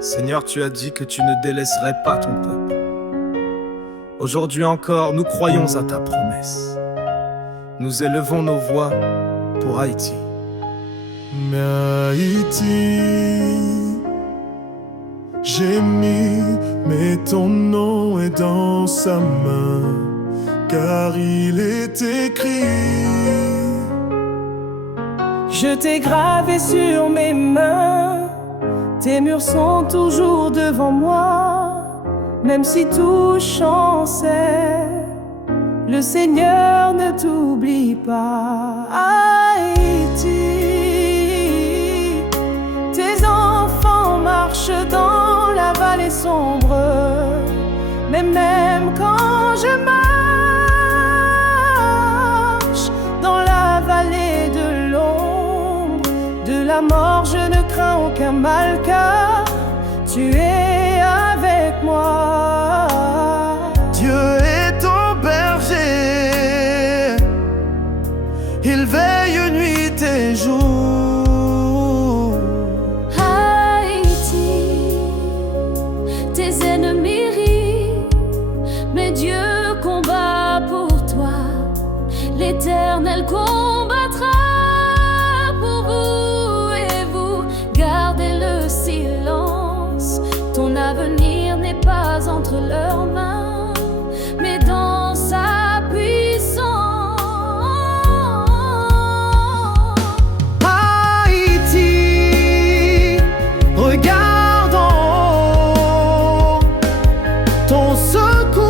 Seigneur, tu as dit que tu ne délaisserais pas ton peuple. Aujourd'hui encore, nous croyons à ta promesse. Nous élevons nos voix pour Haïti. Mais Haïti gémit, mais ton nom est dans sa main, car il est écrit. Je t'ai gravé sur mes mains, tes murs sont toujours devant moi. Même si tout chancelle, le Seigneur ne t'oublie pas. Haïti, tes enfants marchent dans la vallée sombre, mais même quand je marche dans la vallée de l'ombre de la mort, je ne crains aucun mal, car tu es avec moi. Dieu est ton berger, il veille nuit et jour. Haïti, tes ennemis rient, mais Dieu combat pour toi. L'Éternel combattra pour vous, et vous gardez le silence. Ton avenir n'est pas entre leurs mains, mais dans sa puissance. Haïti, regarde en haut, ton secours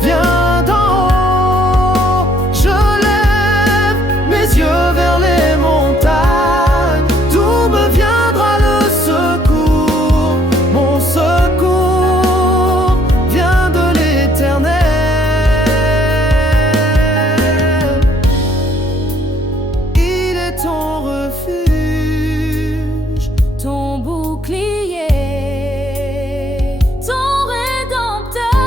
vient d'en haut. Je lève mes yeux vers les montagnes, d'où me viendra le secours. Mon secours vient de l'Éternel. Il est ton refuge, Ton bouclier, ton rédempteur.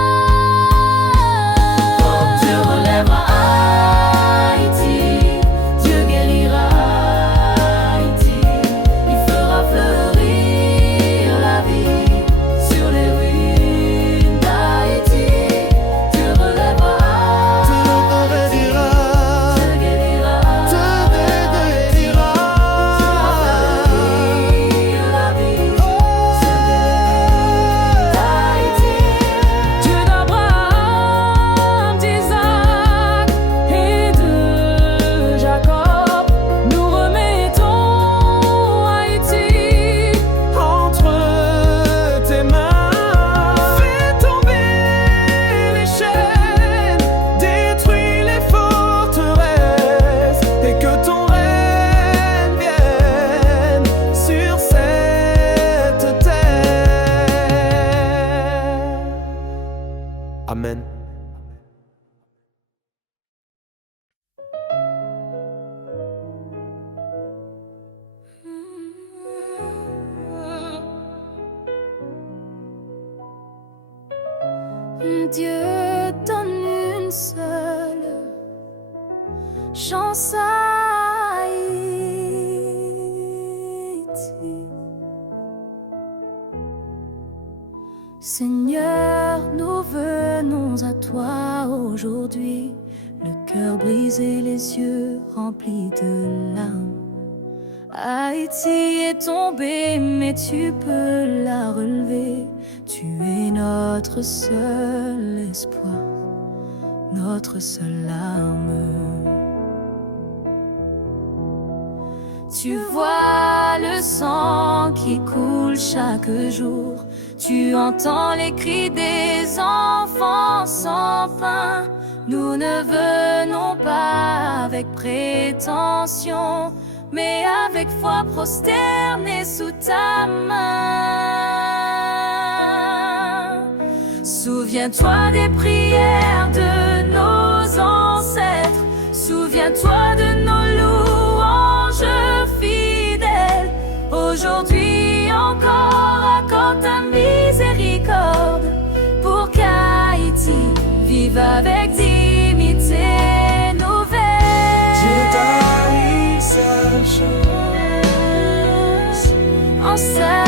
Quand Dieu relèvera Haïti, Dieu guérira Haïti. Il fera fleurir la vie sur les ruines d'Haïti. Dieu relèvera te redira, Dieu guérira te bénira. la vie d'Haïti. Dieu d'Abraham, d'Isaac et de Jacob, nous remettons Haïti Entre tes mains, fais tomber les chaînes, détruis les forteresses, et que ton règne vienne sur cette terre. Amen. Dieu donne une seule chance à Haïti. Seigneur, nous venons à toi aujourd'hui, le cœur brisé, les yeux remplis de larmes. Haïti est tombée, mais tu peux la relever. Tu es notre seul espoir, notre seule arme. Tu vois le sang qui coule chaque jour. Tu entends les cris des enfants sans pain. Nous ne venons pas avec prétention, mais avec foi prosternée sous ta main. Souviens-toi des prières de nos ancêtres. Souviens-toi de nos louanges fidèles. Aujourd'hui encore, accorde ta miséricorde pour qu'Haïti vive avec dignité nouvelle. Dieu t'a mis sa chance. En sa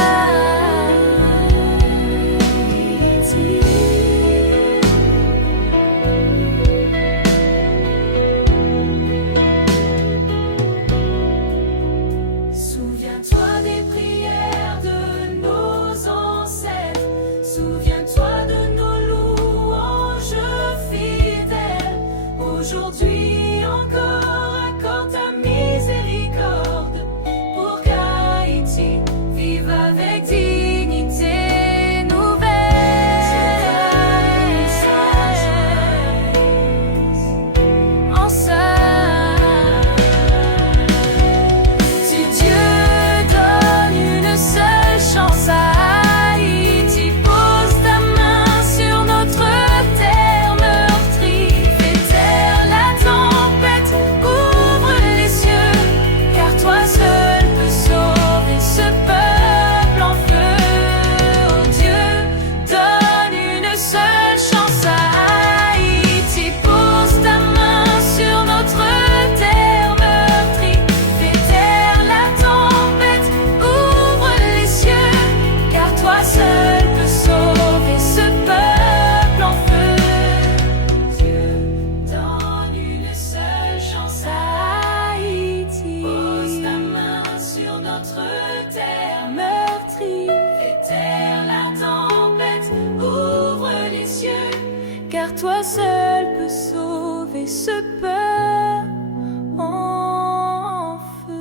terre meurtrie, fais taire la tempête, ouvre les cieux, car toi seul peux sauver ce peuple en feu.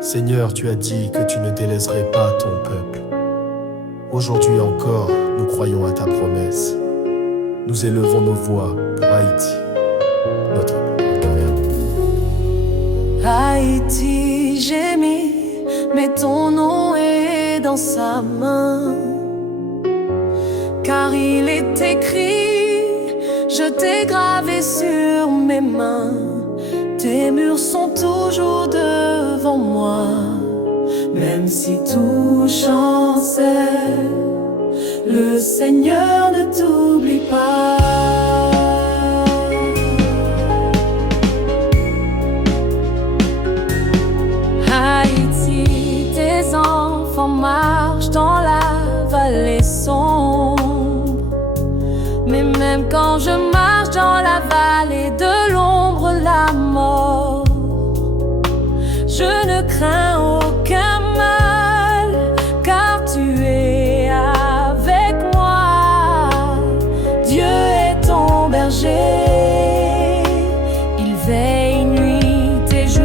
Seigneur, tu as dit que tu ne délaisserais pas ton peuple. Aujourd'hui encore, nous croyons à ta promesse. Nous élevons nos voix pour Haïti, notre père. Haïti gémit, mais ton nom est dans sa main. Car il est écrit, je t'ai gravé sur mes mains. Tes murs sont toujours devant moi. Même si tout chancelle, le Seigneur ne t'oublie pas. Haïti, tes enfants marchent dans la vallée sombre. Mais même quand je marche dans la vallée de l'ombre, la mort, je ne crains aucun mal, car tu es avec moi. Dieu est ton berger, il veille nuit et jour.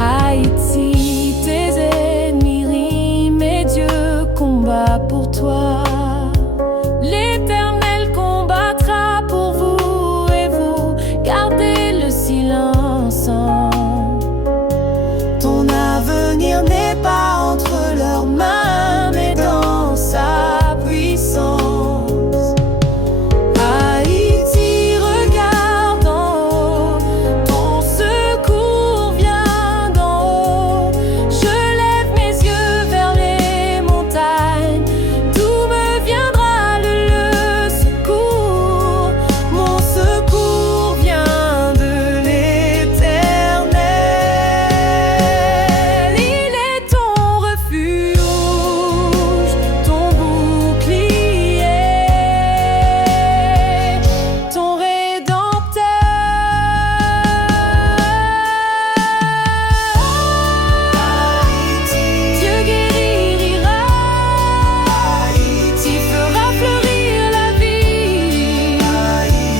Haïti, tes ennemis rient, mais Dieu combat pour toi. L'Éternel combattra pour vous et vous gardez le silence. Ton avenir n'est pas entre leurs mains, mais dans sa puissance. Haïti, regarde en haut, ton secours vient d'en haut. Je lève mes yeux vers les montagnes, d'où me viendra le secours. Mon secours vient de l'Éternel. Il est ton refuge, ton bouclier, ton rédempteur. Dieu guérira, il fera fleurir la vie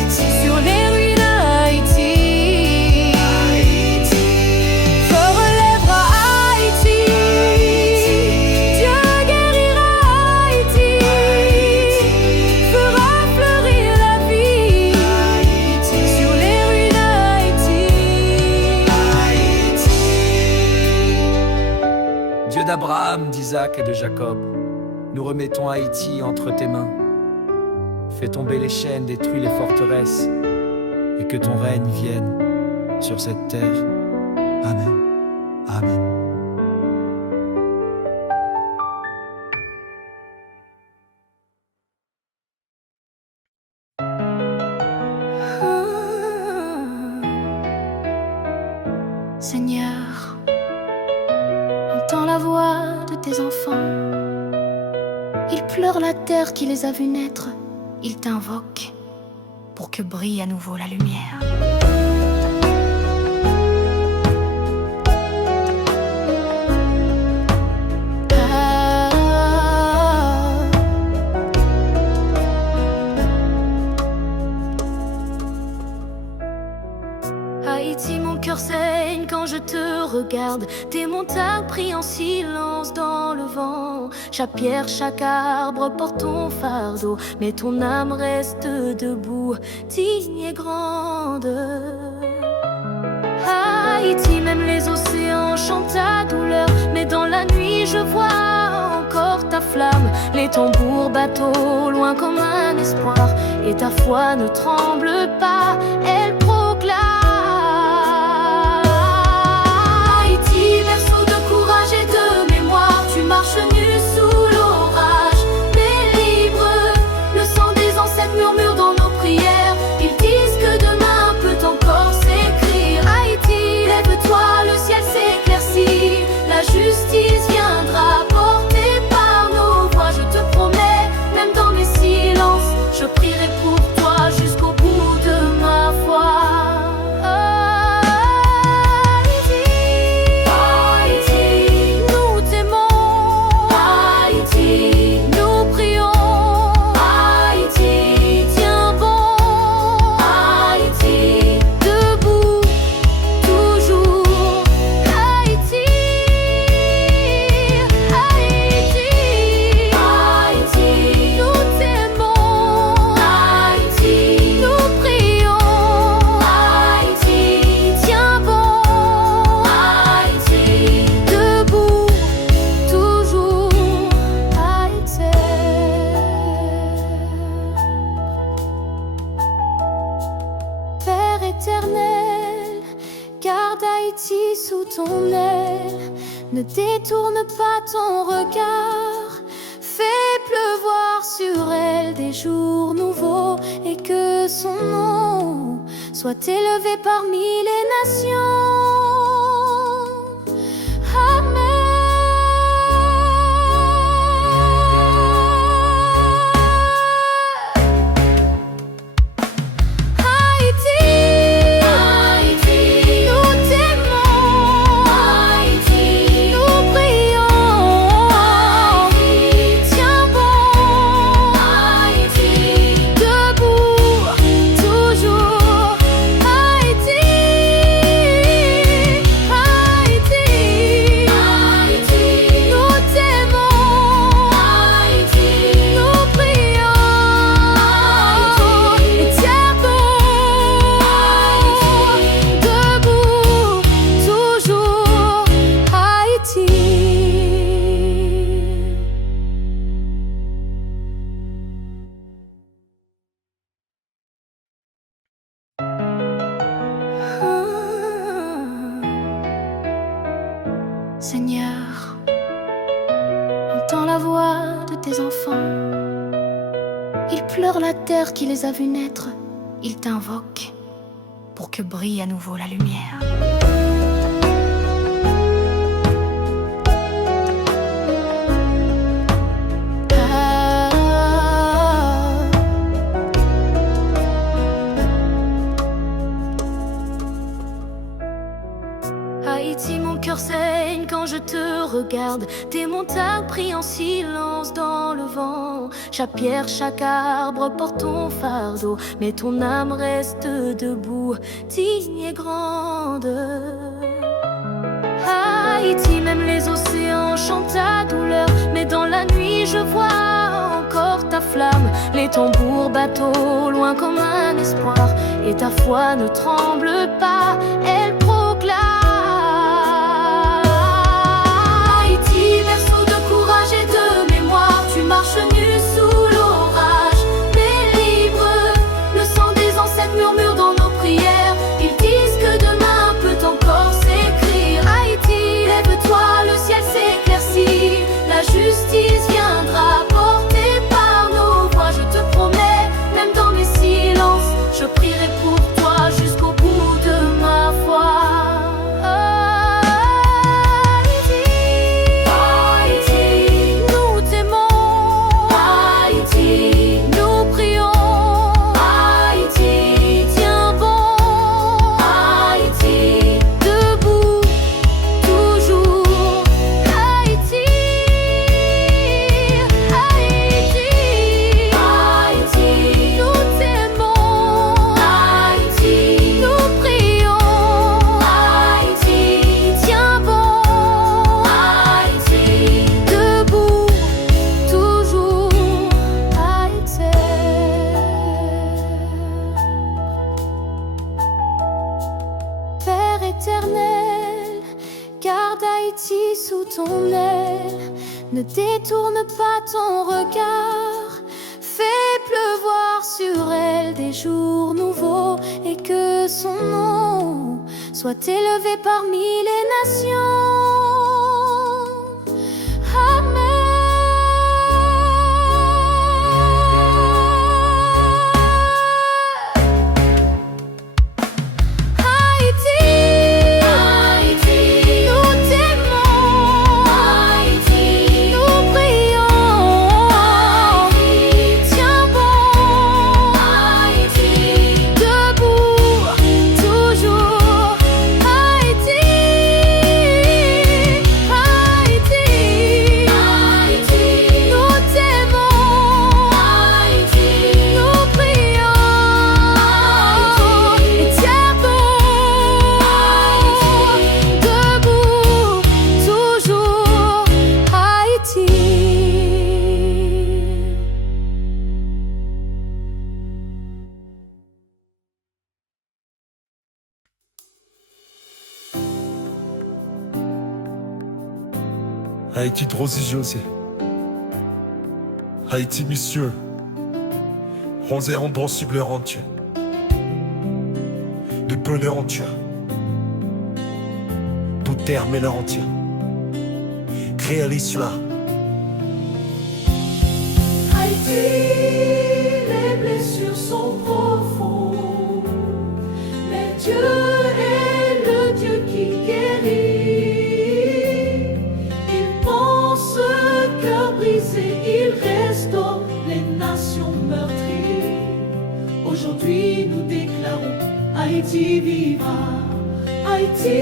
sur les ruines d'Haïti. Feu relèvera Haïti, Dieu guérira Haïti, fera fleurir la vie sur les ruines d'Haïti. Dieu d'Abraham, d'Isaac et de Jacob, nous remettons Haïti entre tes mains. Fais tomber les chaînes, détruis les forteresses, et que ton règne vienne sur cette terre. Amen. Amen. Seigneur, entends la voix de tes enfants. Ils pleurent la terre qui les a vus naître. Ils t'invoquent pour que brille à nouveau la lumière. Haïti, mon cœur saigne quand je te regarde. Tes montagnes prient en silence dans le vent. Chaque pierre, chaque arbre porte ton fardeau, mais ton âme reste debout, digne et grande. Haïti, même les océans chantent ta douleur, mais dans la nuit je vois encore ta flamme. Les tambours battent au loin comme un espoir, et ta foi ne tremble pas, elle proclame. Haïti, berceau de courage et de mémoire, tu marches nu sous l'orage, mais libre. Le sang des ancêtres murmure dans nos prières, ils disent que demain peut encore s'écrire. Haïti, lève-toi, le ciel s'éclaircit, la justice détourne pas ton regard. Fais pleuvoir sur elle des jours nouveaux et que son nom soit élevé parmi les nations. Amen. Seigneur, entends la voix de tes enfants. Ils pleurent la terre qui les a vus naître. Ils t'invoquent pour que brille à nouveau la lumière. Haïti, mon cœur saigne quand je te regarde. Tes montagnes prient en silence dans le vent. Chaque pierre, chaque arbre porte ton fardeau, mais ton âme reste debout, digne et grande. Haïti, même les océans chantent ta douleur, mais dans la nuit je vois encore ta flamme. Les tambours battent au loin comme un espoir, et ta foi ne tremble pas, elle proclame. Marche nu sous l'orage, mais libre. Le sang des ancêtres murmure dans nos prières. Ils disent que demain peut encore s'écrire. Haïti, lève-toi, le ciel s'éclaircit. La justice viendra portée par nos voix. Je te promets, même dans mes silences, je prierai pour toi jusqu'au bout de ma foi. Éternel, garde Haïti sous ton aile. Ne détourne pas ton regard. Fais pleuvoir sur elle des jours nouveaux et que son nom soit élevé parmi les nations. Amen. Haïti Drosi José, Haïti Monsieur, Rosé en bon cibleur en Dieu, de bonheur en Dieu, tout terme et leur entier. réalise cela. Haïti, les blessures sont profondes, mais Dieu est le Dieu qui guérit. Il pense cœur brisé, il restaure les nations meurtries. Aujourd'hui nous déclarons, Haïti vivra. Haïti,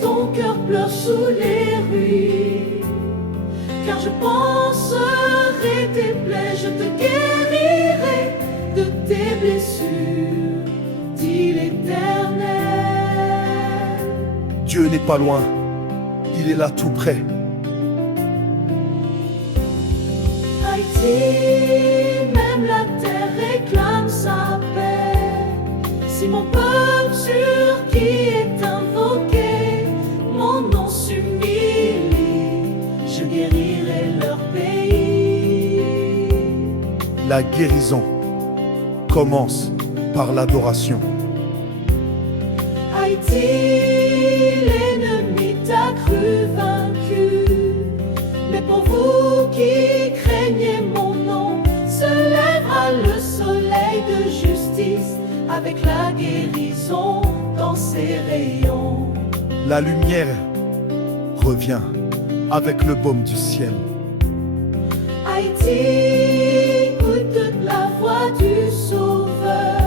ton cœur pleure sous les ruines, car je penserai tes plaies, je te guérirai de tes blessures, dit l'Éternel. Dieu n'est pas loin, il est là tout près. Haïti, même la terre réclame sa paix. Si mon peuple sur qui est invoqué, mon nom s'humilie, je guérirai leur pays. La guérison commence par l'adoration. Haïti, l'ennemi t'a cru vaincu, mais pour vous qui craignez mon nom, se lèvera le soleil de justice avec la guérison dans ses rayons. La lumière revient avec le baume du ciel. Haïti, écoute la voix du Sauveur.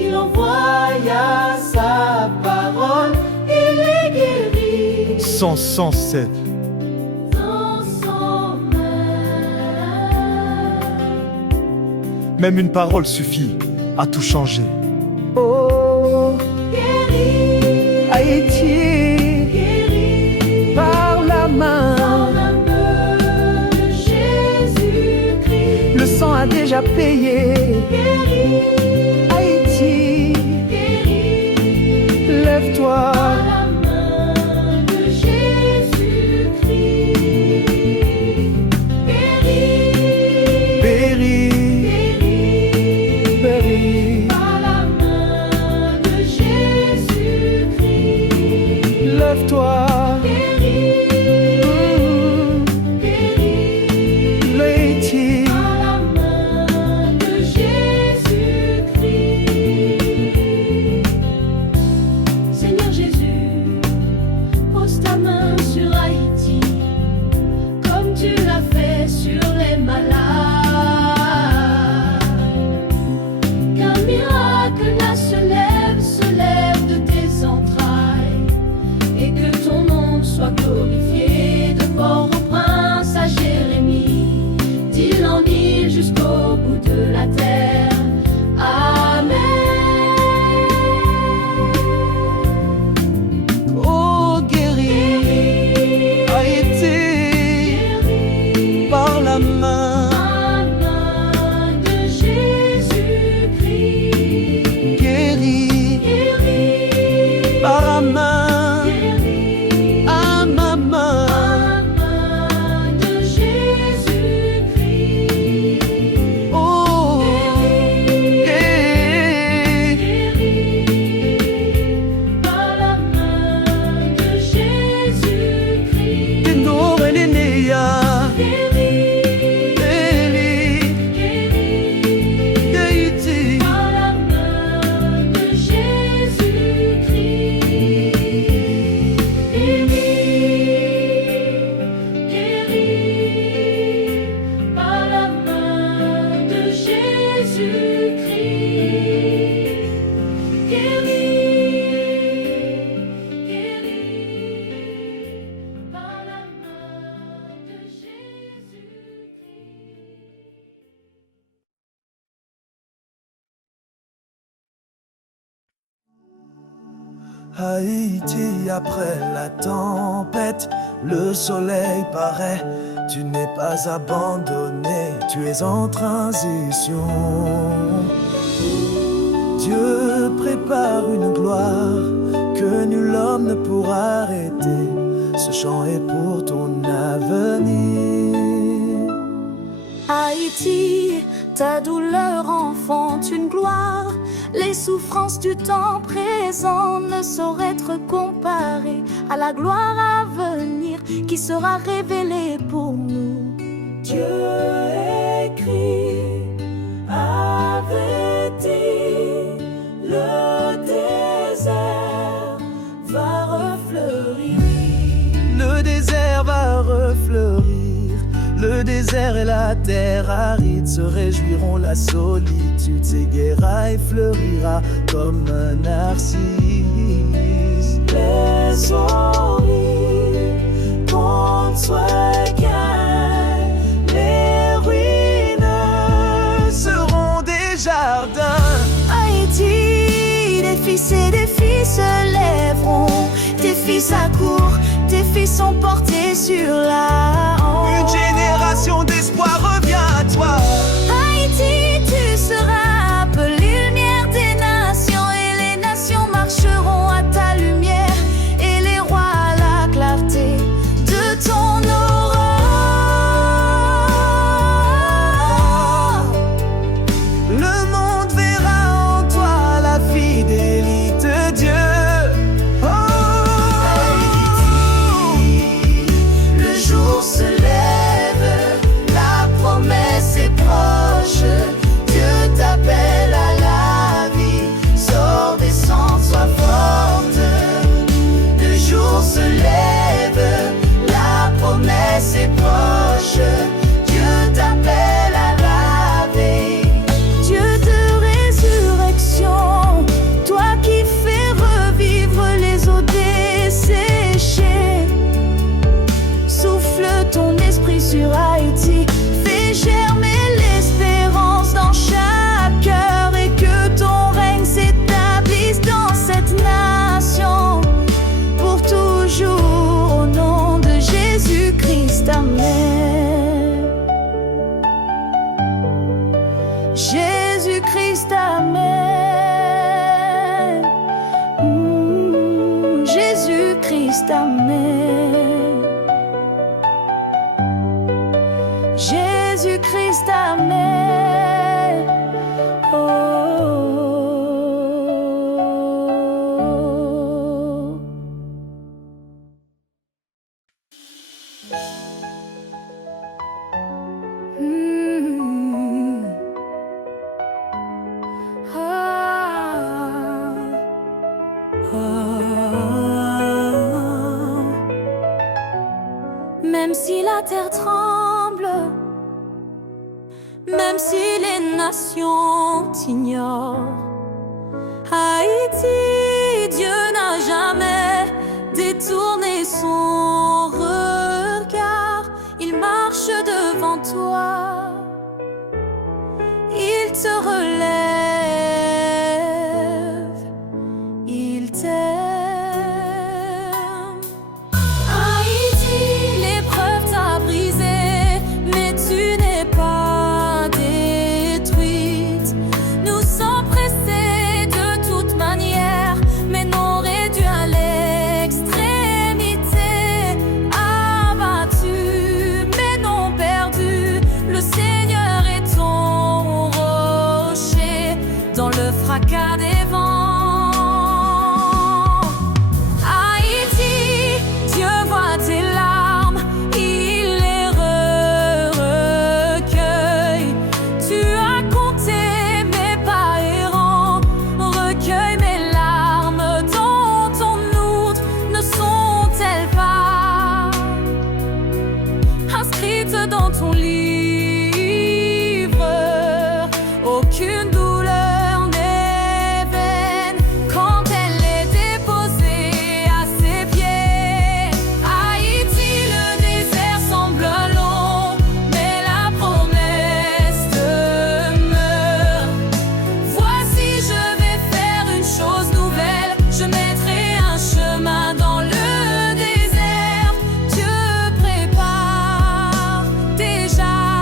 Il envoya sa parole, il les guérit. Sans 107. Dans son main. Même une parole suffit à tout changer. Oh, guéri, Haïti, guéri, par la main, dans la main de Jésus-Christ. le sang a déjà payé. Guéri, Haïti, guéri, lève-toi, dans la main de Jésus-Christ. Guéri, péris, guéri, péris, par la main de Jésus-Christ. lève-toi, Guéri, guéri, Haïti, par la main de Jésus-Christ. Seigneur Jésus, pose ta main sur Haïti, comme tu l'as fait sur les malades. Qu'un miracle là se lève de tes entrailles, et que ton nom soit glorifié de Port-au-Prince à Jérémie, d'île en île jusqu'au bout de la terre. Amen. oh guéris, Haïti, Guéri par la main, par la main de Jésus-Christ. guéris, Guéri, par la main, guéri, à ma main, par la main de Jésus-Christ. oh, guéris, Guéri par la main de Jésus-Christ. Tenoreneya, Guéri, Eli, guéri Haïti, par la main de Jésus-Christ. Guéri, guéri par la main de Jésus-Christ. Guéri, guéri par la main de Jésus-Christ. Haïti, après la tempête, le soleil paraît. Tu n'es pas abandonné, tu es en transition. Dieu prépare une gloire que nul homme ne pourra arrêter. Ce chant est pour ton avenir. Haïti, ta douleur enfante une gloire. Les souffrances du temps présent ne sauraient être comparées à la gloire à venir qui sera révélée pour nous. Dieu écrit, avait dit, le désert va refleurir. Le désert va refleurir. Le désert et la terre aride se réjouiront. La solitude s'égaira et fleurira comme un narcisse. Les oreilles comptent soit qu'un, les ruines Seront des jardins. Haïti, des fils et des filles se lèveront. Tes fils accourent, tes fils sont portés sur la honte. Une génération d'espoir revient à toi. Haïti, tu seras appelée lumière des nations, et les nations marcheront à ta lumière, et les rois à la clarté de ton aurore. Le monde verra en toi la fidélité de Dieu. Le jour se lève, la promesse est proche. Dieu t'appelle à la vie, sors, descends, sois forte. Le jour se lève, la promesse est proche. Dieu t'appelle à la vie. Dieu de résurrection, toi qui fais revivre les eaux desséchées. Souffle ton esprit sur Haïti, fais germer l'espérance dans chaque cœur, et que ton règne s'établisse dans cette nation pour toujours, au nom de Jésus-Christ, amen. Jésus-Christ, amen. Jésus-Christ, amen. Jésus-Christ, amen. Oh. Même si la terre tremble, même si les nations t'ignorent, Haïti, Dieu n'a jamais détourné son regard. Il marche devant toi, il te relève, il t'aime. Haïti, l'épreuve t'a brisé, mais tu n'es pas détruite. Nous sommes pressés de toute manière, mais non réduits à l'extrémité. Abattus, mais non perdus, le Seigneur est ton rocher dans le fracas des vents. Haïti, Dieu voit tes larmes, il les recueille. Tu as compté mes pas errants, recueille mes larmes dans ton outre. Ne sont-elles pas inscrites dans ton livre? Aucune douleur n'est vaine quand elle est déposée à ses pieds. Haïti, le désert semble long, mais la promesse demeure. Voici, je vais faire une chose nouvelle, je mettrai un chemin dans le désert. Dieu prépare déjà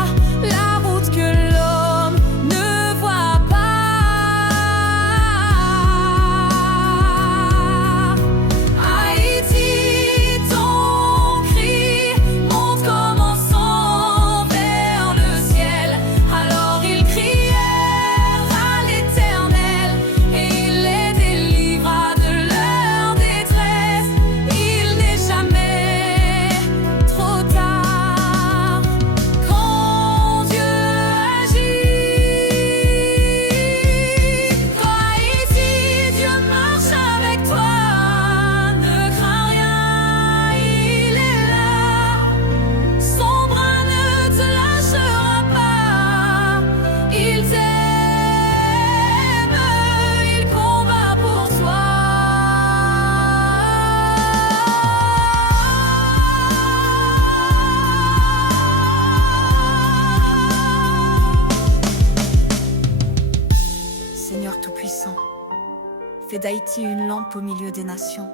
Fais d'Haïti une lampe au milieu des nations.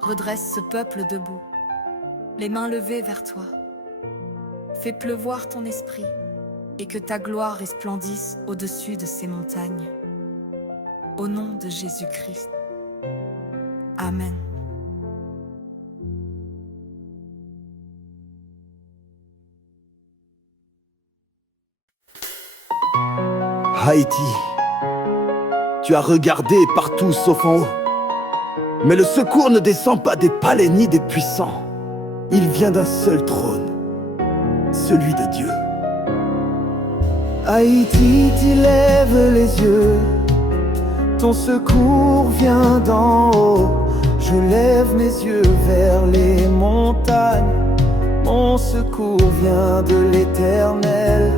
Redresse ce peuple debout, les mains levées vers toi. Fais pleuvoir ton esprit et que ta gloire resplendisse au-dessus de ces montagnes. Au nom de Jésus-Christ. Amen. Haïti, tu as regardé partout sauf en haut. Mais le secours ne descend pas des palais ni des puissants. Il vient d'un seul trône, celui de Dieu. Haïti, tu lèves les yeux, ton secours vient d'en haut. Je lève mes yeux vers les montagnes, mon secours vient de l'Éternel.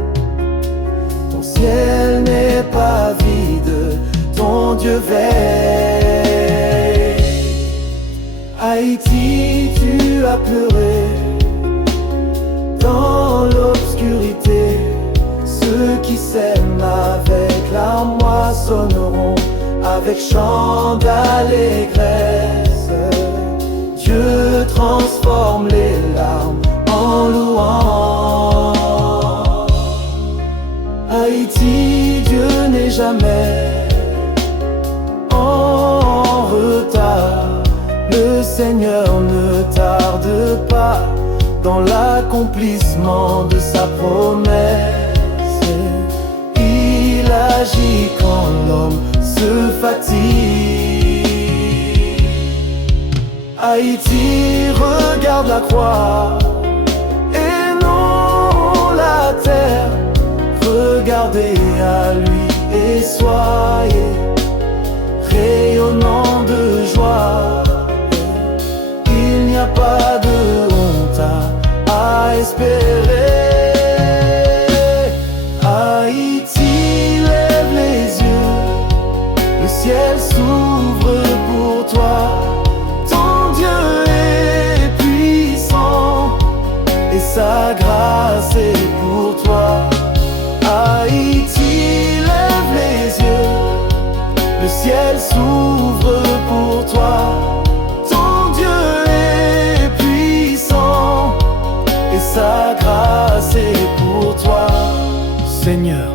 Ton ciel n'est pas vide, ton Dieu veille. Haïti, tu as pleuré dans l'obscurité. Ceux qui sèment avec la moissonneront avec chant d'allégresse. Dieu transforme les larmes en louange. Haïti, Dieu n'est jamais en retard. Le Seigneur ne tarde pas dans l'accomplissement de sa promesse. Il agit quand l'homme se fatigue. Haïti, regarde la croix et non la terre. Regardez à lui et soyez rayonnants de joie. Il n'y a pas de honte à espérer. Haïti, lève les yeux, le ciel s'ouvre pour toi. Ton Dieu est puissant et sa grâce est pour toi. Haïti, lève les yeux, le ciel s'ouvre pour toi. Ton Dieu est puissant et sa grâce est pour toi. Seigneur,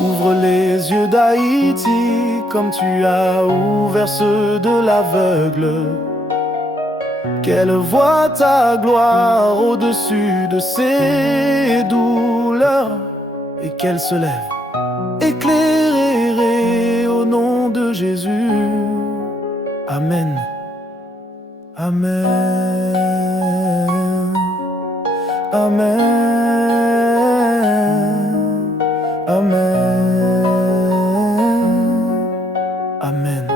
ouvre les yeux d'Haïti comme tu as ouvert ceux de l'aveugle. Qu'elle voie ta gloire au-dessus de ses douleurs et qu'elle se lève éclairée au nom de Jésus. Amen. Amen. Amen. Amen. Amen.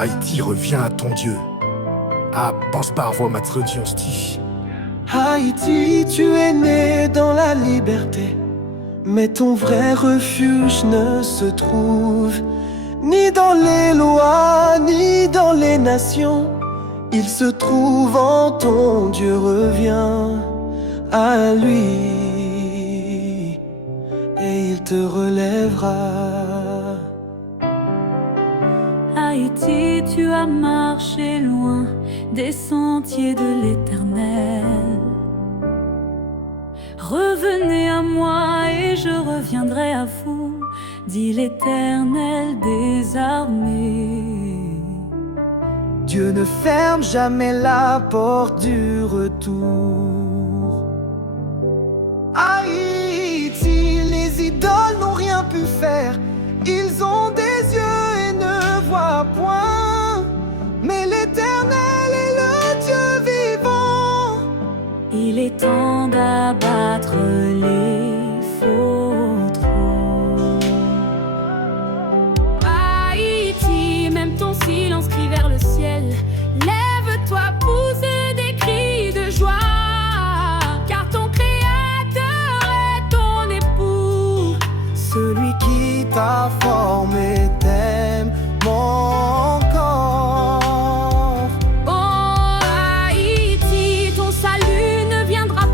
Haïti, reviens à ton Dieu. pense pas voir ma tradition. Haïti, tu es né dans la liberté, mais ton vrai refuge ne se trouve ni dans les lois, ni dans les nations. Il se trouve en ton Dieu, reviens à lui et il te relèvera. Haïti, tu as marché loin des sentiers de l'Éternel. Revenez à moi et je reviendrai à vous, dit l'Éternel des armées. Dieu ne ferme jamais la porte du retour. Haïti, les idoles n'ont rien pu faire. Ils ont des yeux et ne voient point. Mais l'Éternel est le Dieu vivant. Il est temps d'abattre les faux trônes. Haïti, même ton silence crie vers le ciel. Lève-toi, pousse des cris de joie, car ton Créateur est ton époux. Celui qui t'a formé t'aime encore. Oh Haïti, ton salut ne viendra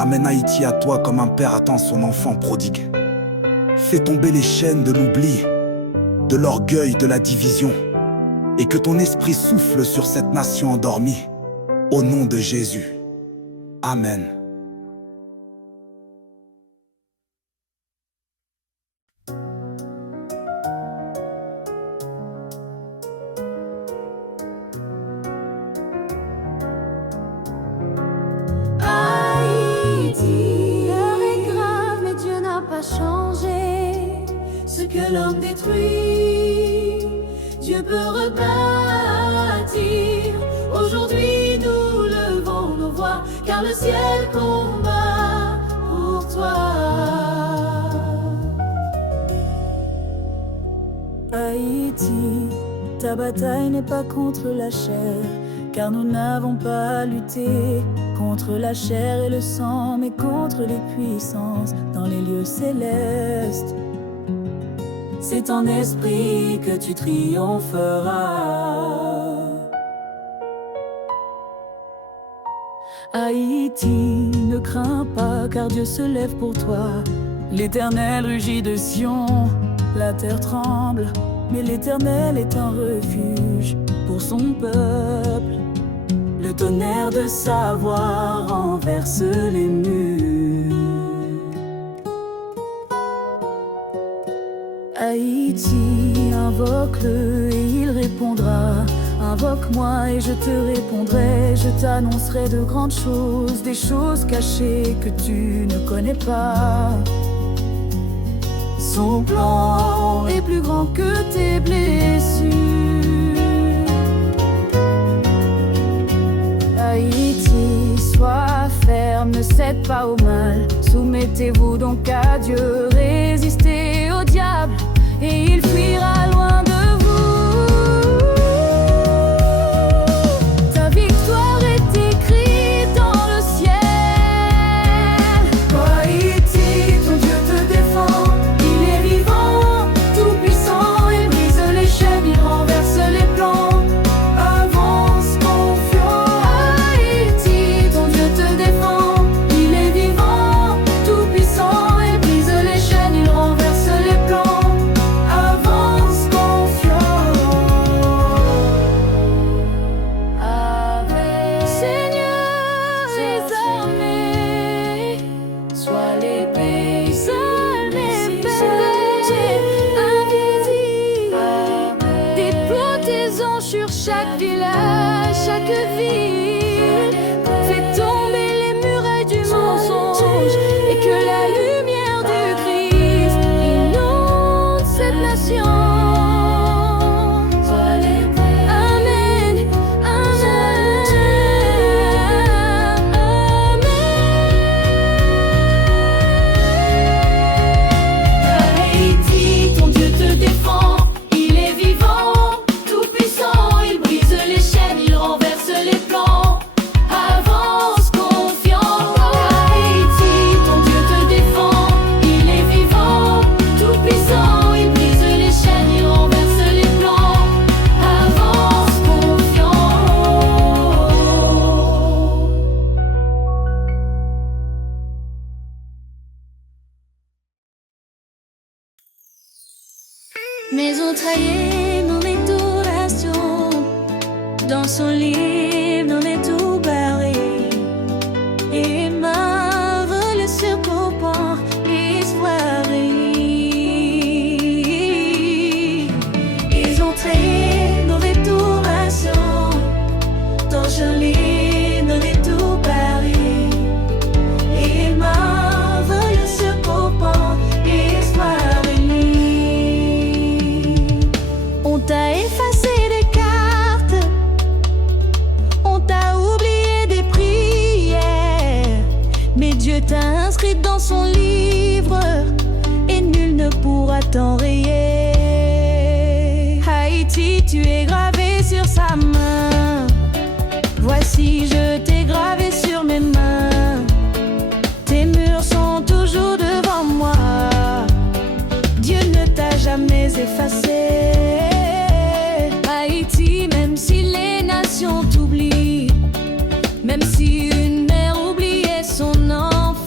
Ramène Haïti à toi comme un père attend son enfant prodigue. Fais tomber les chaînes de l'oubli, de l'orgueil, de la division, et que ton esprit souffle sur cette nation endormie. Au nom de Jésus. Amen. Changer ce que l'homme détruit, Dieu peut rebâtir. Aujourd'hui nous levons nos voix, car le ciel combat pour toi. Haïti, ta bataille n'est pas contre la chair, car nous n'avons pas lutté contre la chair et le sang, mais contre les puissances dans les lieux célestes. C'est en esprit que tu triompheras. Haïti, ne crains pas, car Dieu se lève pour toi. L'Éternel rugit de Sion, la terre tremble, mais l'Éternel est un refuge pour son peuple. Le tonnerre de sa voix renverse les murs. Haïti, invoque-le et il répondra. Invoque-moi et je te répondrai. Je t'annoncerai de grandes choses, des choses cachées que tu ne connais pas. Son plan est plus grand que tes blessures. Haïti, sois ferme, ne cède pas au mal. Soumettez-vous donc à Dieu, résistez au diable et il fuira loin de vous. Ta victoire est écrite dans le ciel. Haïti, ton Dieu te défend, il est vivant, tout puissant, il brise les chaînes, il renverse les plans. Avance confiant. Haïti, ton Dieu te défend, il est vivant, tout puissant, il brise les chaînes, il renverse les plans. Avance confiant. Avec Seigneur les armées, sois l'épée, seule l'épée invisible. Déploie tes anges sur chaque village, chaque ville. Fais tomber les murailles du mensonge et que la lumière du Christ inonde cette nation. Amen, amen, amen. Haïti, ton Dieu te défend, il est vivant, tout puissant, il brise les chaînes, il renverse les plans. Avance confiant. Haïti, ton Dieu te défend, il est vivant, tout puissant, il brise les chaînes, il renverse les plans. Avance confiant. Maison taillée, nommée Touration. Dans son livre, nommé tout barré. Et marvel surcoupant histoire. Ils ont traité nommé Touration. Dans son livre, nommé tout barré. Et marvel surcoupant histoire. On t'a effacé des cartes, on t'a oublié des prières, mais Dieu t'a inscrit dans son livre et nul ne pourra t'enrayer. Haïti, tu es gravé sur sa main. Voici, je t'ai gravé sur mes mains. Tes murs sont toujours devant moi. Dieu ne t'a jamais effacé. Haïti, même si les nations t'oublient, même si une mère oubliait son enfant,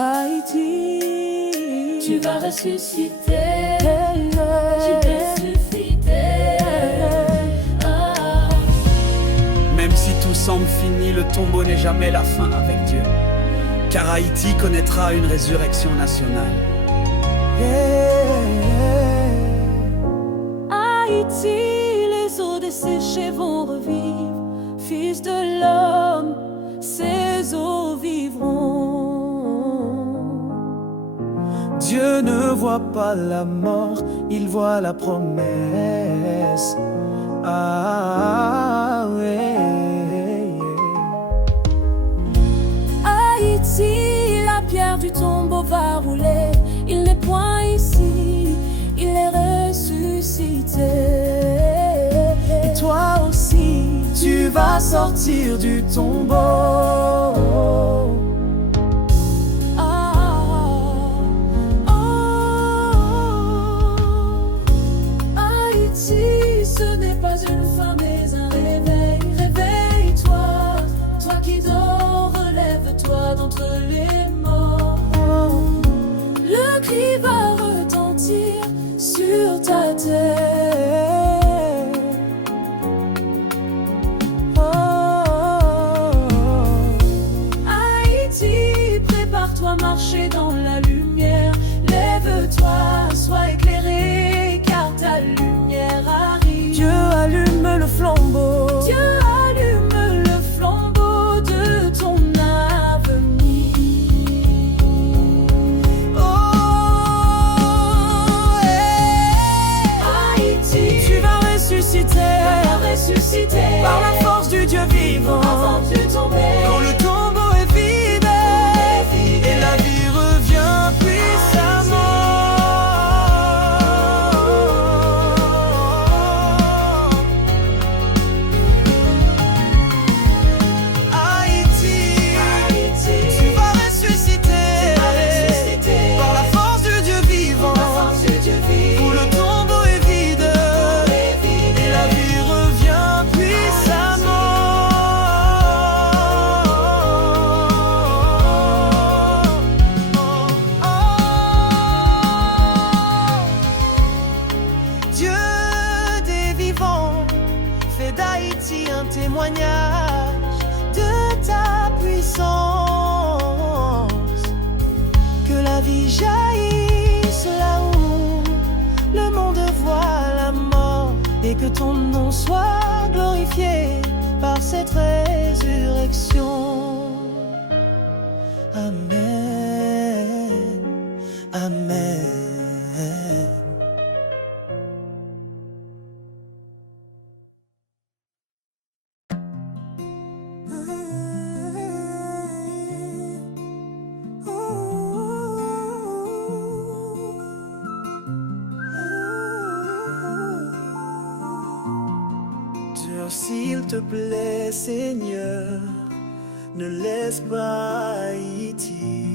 Haïti, tu vas ressusciter, tu ressusciter. Même si tout semble fini, le tombeau n'est jamais la fin avec Dieu. Car Haïti connaîtra une résurrection nationale. Haïti, les eaux desséchées vont revivre. Fils de l'homme, ces eaux vivront. Dieu ne voit pas la mort, il voit la promesse. Ah, ouais. Haïti, la pierre du tombeau va rouler. Il n'est point ici, il est ressuscité. Et toi aussi, tu vas sortir du tombeau. Haïti, ce n'est pas une fin mais un réveil. Réveille-toi, toi qui dors, relève-toi d'entre les morts. Le cri va retentir sur ta terre. Haïti, prépare-toi à marcher dans la lumière. Lève-toi, sois éclairé, car ta lumière arrive. Dieu allume le flambeau. Dieu allume le flambeau de ton avenir. Oh, Haïti, tu vas ressusciter, par la force du Dieu vivant. avant de tomber. Quand le tombeau est vide, et la vie revient puissamment. Haïti, tu vas ressusciter, par la force du Dieu vivant. Où le tombeau est vide, et la vie revient puissamment. Dieu des vivants, fais d'Haïti un témoignage de ta puissance. Que la vie jaillisse là où le monde voit la mort, et que ton nom soit glorifié par cette résurrection. Amen, amen. Dieu, s'il te plaît, Seigneur, ne laisse pas Haïti.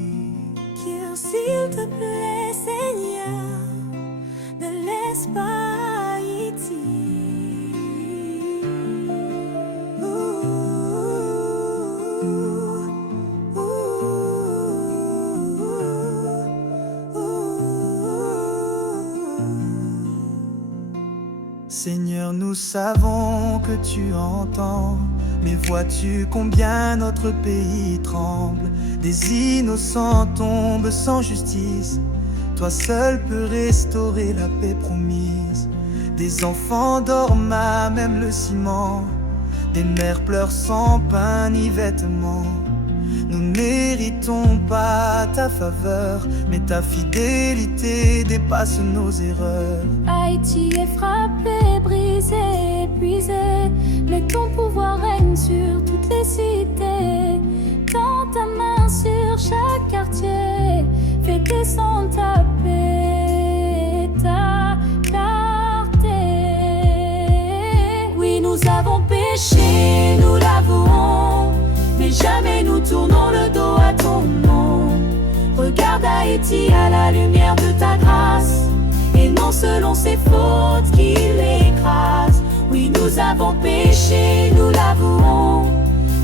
Dieu, s'il te plaît, Seigneur, ne laisse pas Haïti. Seigneur, nous savons que tu entends, mais vois-tu combien notre pays tremble? Des innocents tombent sans justice, toi seul peux restaurer la paix promise. Des enfants dorment à même le ciment, des mères pleurent sans pain ni vêtements. Nous n'héritons pas ta faveur, mais ta fidélité dépasse nos erreurs. Haïti est frappé, brisé, épuisé, mais ton pouvoir règne sur toutes les cités. Tends ta main sur chaque quartier, fais descendre ta paix, ta clarté. Oui, nous avons péché, nous l'avouons, mais jamais nous tournons le dos à ton nom. Regarde Haïti à la lumière de ta grâce, et non selon ses fautes qui l'écrasent. Oui, nous avons péché, nous l'avouons,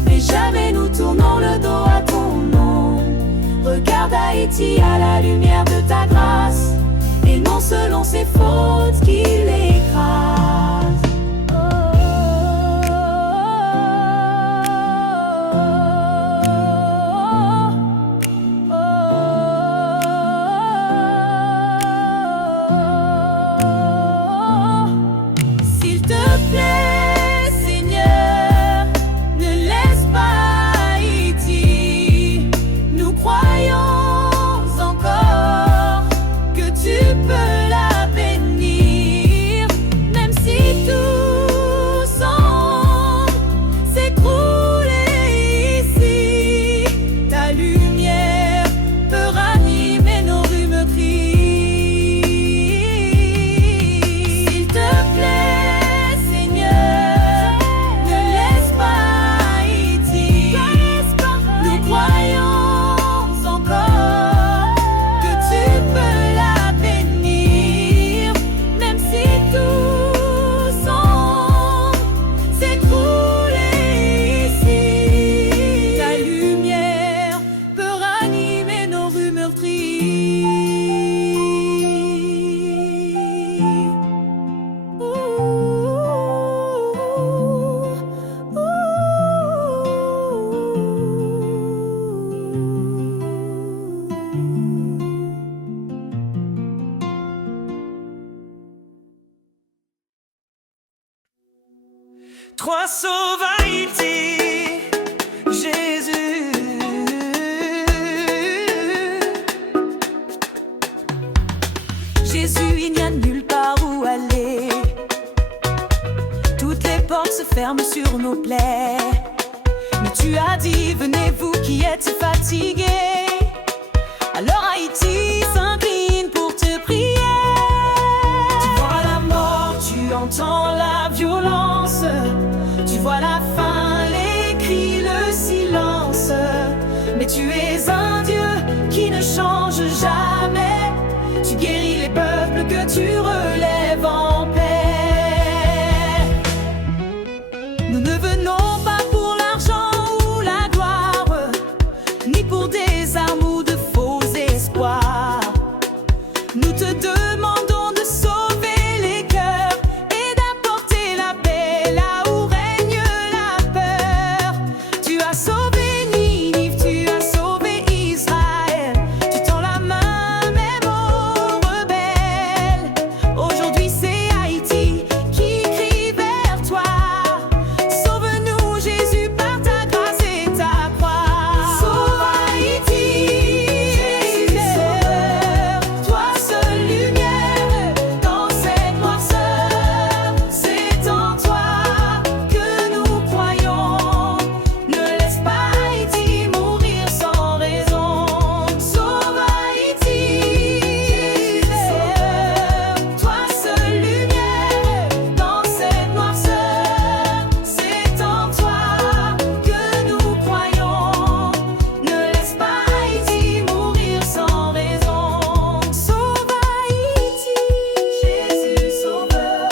mais jamais nous tournons le dos à ton nom. Regarde Haïti Haïti à la lumière de ta grâce, et non selon ses fautes qu'il écrase. S'il te plaît, Seigneur, ne laisse pas Haïti. Nous croyons encore que tu peux la bénir, même si tout semble s'écrouler ici. Ta lumière peut ranimer nos rues meurtries. S'il te plaît, Seigneur, ne laisse pas Haïti. Nous croyons encore que tu peux la bénir, même si tout semble s'écrouler ici. Ta lumière peut ranimer nos rues meurtries. Toi sauve Haïti, Jésus. Jésus, il n'y a nulle part où aller. Toutes les portes se ferment sur nos plaies. Mais tu as dit, venez vous qui êtes fatigués. Alors Haïti s'incline pour te prier. Tu vois la mort, tu entends la violence. Tu vois la faim, les cris, le silence. Mais tu es un Dieu qui ne change jamais. Tu guéris les peuples que tu relèves en paix. Nous ne venons pas pour l'argent ou la gloire, ni pour des armes ou de faux espoirs. Nous te demandons de sauver les cœurs et d'apporter la paix là où règne la peur. Tu as sauvé Ninive, tu as sauvé Israël. Tu tends la main même aux rebelles. Aujourd'hui c'est Haïti qui crie vers toi. Sauve-nous Jésus par ta grâce et ta croix. Sauve Haïti, Jésus sauveur, toi seule lumière dans cette noirceur. C'est en toi que nous croyons. Ne laisse pas Haïti mourir sans raison. Sauve Haïti, Jésus sauveur, toi seule lumière dans cette noirceur. C'est en toi que nous croyons. Ne laisse pas Haïti mourir sans raison. Sauve Haïti, Jésus sauveur,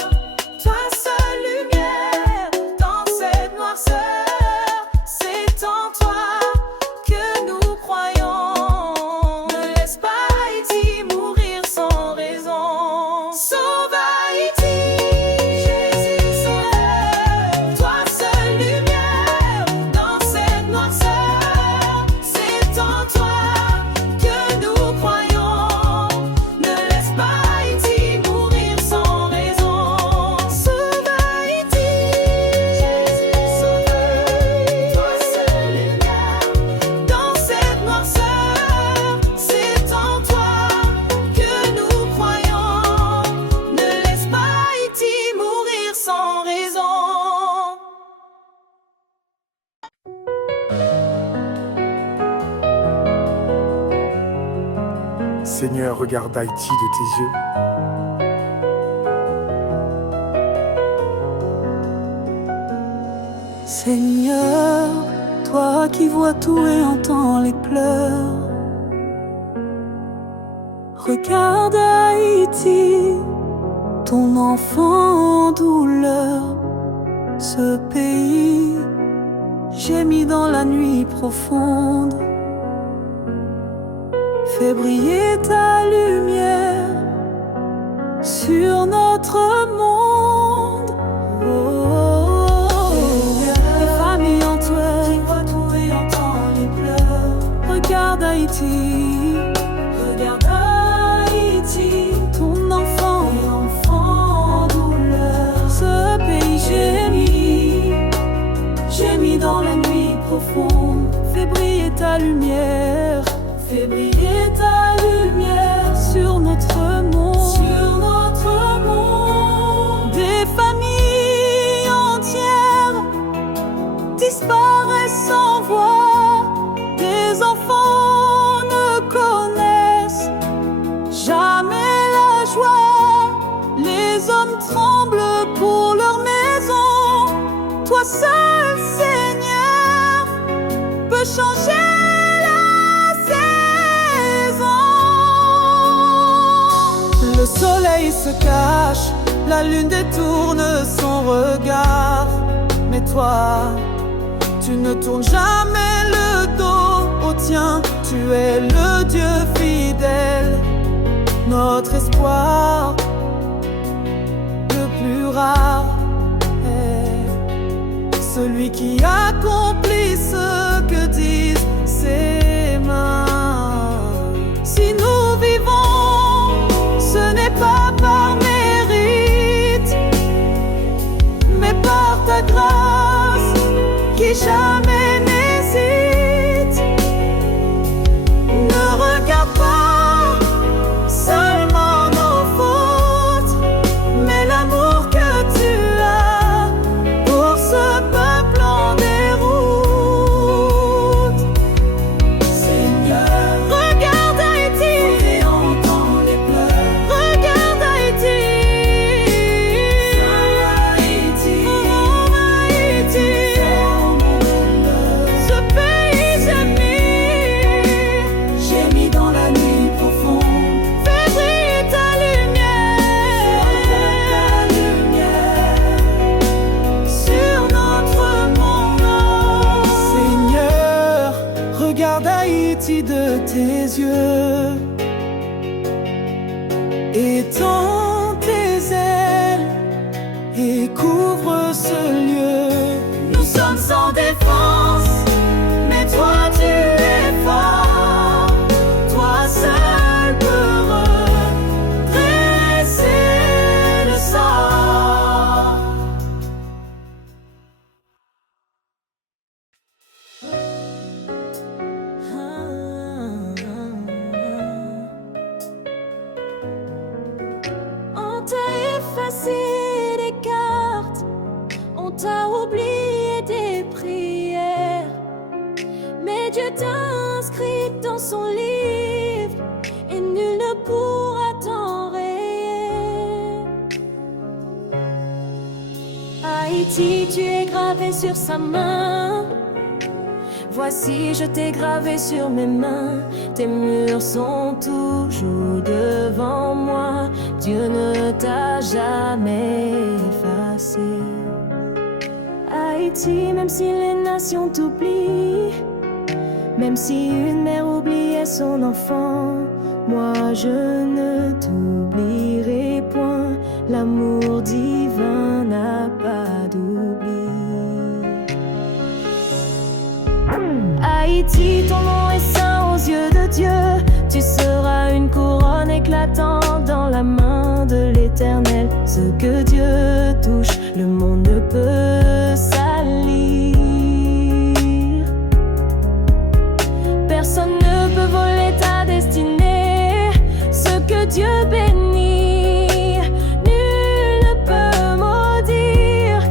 toi seule lumière dans cette noirceur. C'est en toi que nous croyons. Ne laisse pas Haïti mourir sans raison. Sauve Haïti, Jésus sauveur, toi seule lumière dans cette noirceur. C'est en toi que nous croyons. Ne laisse pas Haïti mourir sans raison. Sauve Haïti, Jésus sauveur, toi seule lumière dans cette noirceur. C'est en toi que nous croyons. Ne laisse pas Haïti mourir sans raison. Seigneur, regarde Haïti de tes yeux. Seigneur, toi qui vois tout et entends les pleurs, regarde Haïti, ton enfant en douleur. Ce pays gémit dans la nuit profonde. Fais briller ta lumière sur notre monde. Les familles en toi qui voient tout et entendent les pleurs. Regarde Haïti, regarde Haïti, ton enfant et enfant en douleur. Ce pays gémit dans la nuit profonde. Fais briller ta lumière, fais briller ta lumière sur notre monde, sur notre monde. Des familles entières disparaissent sans voix, des enfants ne connaissent jamais la joie. Les hommes tremblent pour leur maison. Toi seul, Seigneur, peux changer la saison. Le soleil se cache, la lune détourne son regard. Mais toi, tu ne tournes jamais le dos au tien. Tu es le Dieu fidèle, notre espoir le plus rare. Celui qui accomplit ce que disent ses mains. Si nous vivons, ce n'est pas par mérite, mais par ta grâce qui jamais n'hésite. Ne regarde pas seulement nos fautes, mais l'amour que tu as pour ce peuple en déroute. Seigneur, regarde Haïti et entends les pleurs. Regarde Haïti, Haïti, Haïti, ce pays gémit dans la nuit profonde. Fais briller ta lumière sur notre monde. Seigneur, regarde Haïti de tes yeux, étends tes ailes et couvre ce lieu. Nous sommes sans défense, mais toi tu es fort. Toi seul peux redresser le sort. On t'a effacé des cartes, on t'a oublié des prières, mais Dieu t'a inscrit dans son livre et nul ne pourra t'enrayer. Haïti, tu es gravé sur sa main. Voici, je t'ai gravé sur mes mains. Tes murs sont toujours devant moi. Dieu ne t'a jamais effacé. Haïti, même si les nations t'oublient, même si une mère oubliait son enfant, moi je ne t'oublierai point. L'amour divin n'a pas d'oubli. Haïti, ton nom est saint aux yeux de Dieu. Tu seras une couronne éclatante dans la main de l'Éternel. Ce que Dieu touche, le monde ne peut salir. Personne ne peut voler ta destinée. Ce que Dieu bénit, nul ne peut maudire.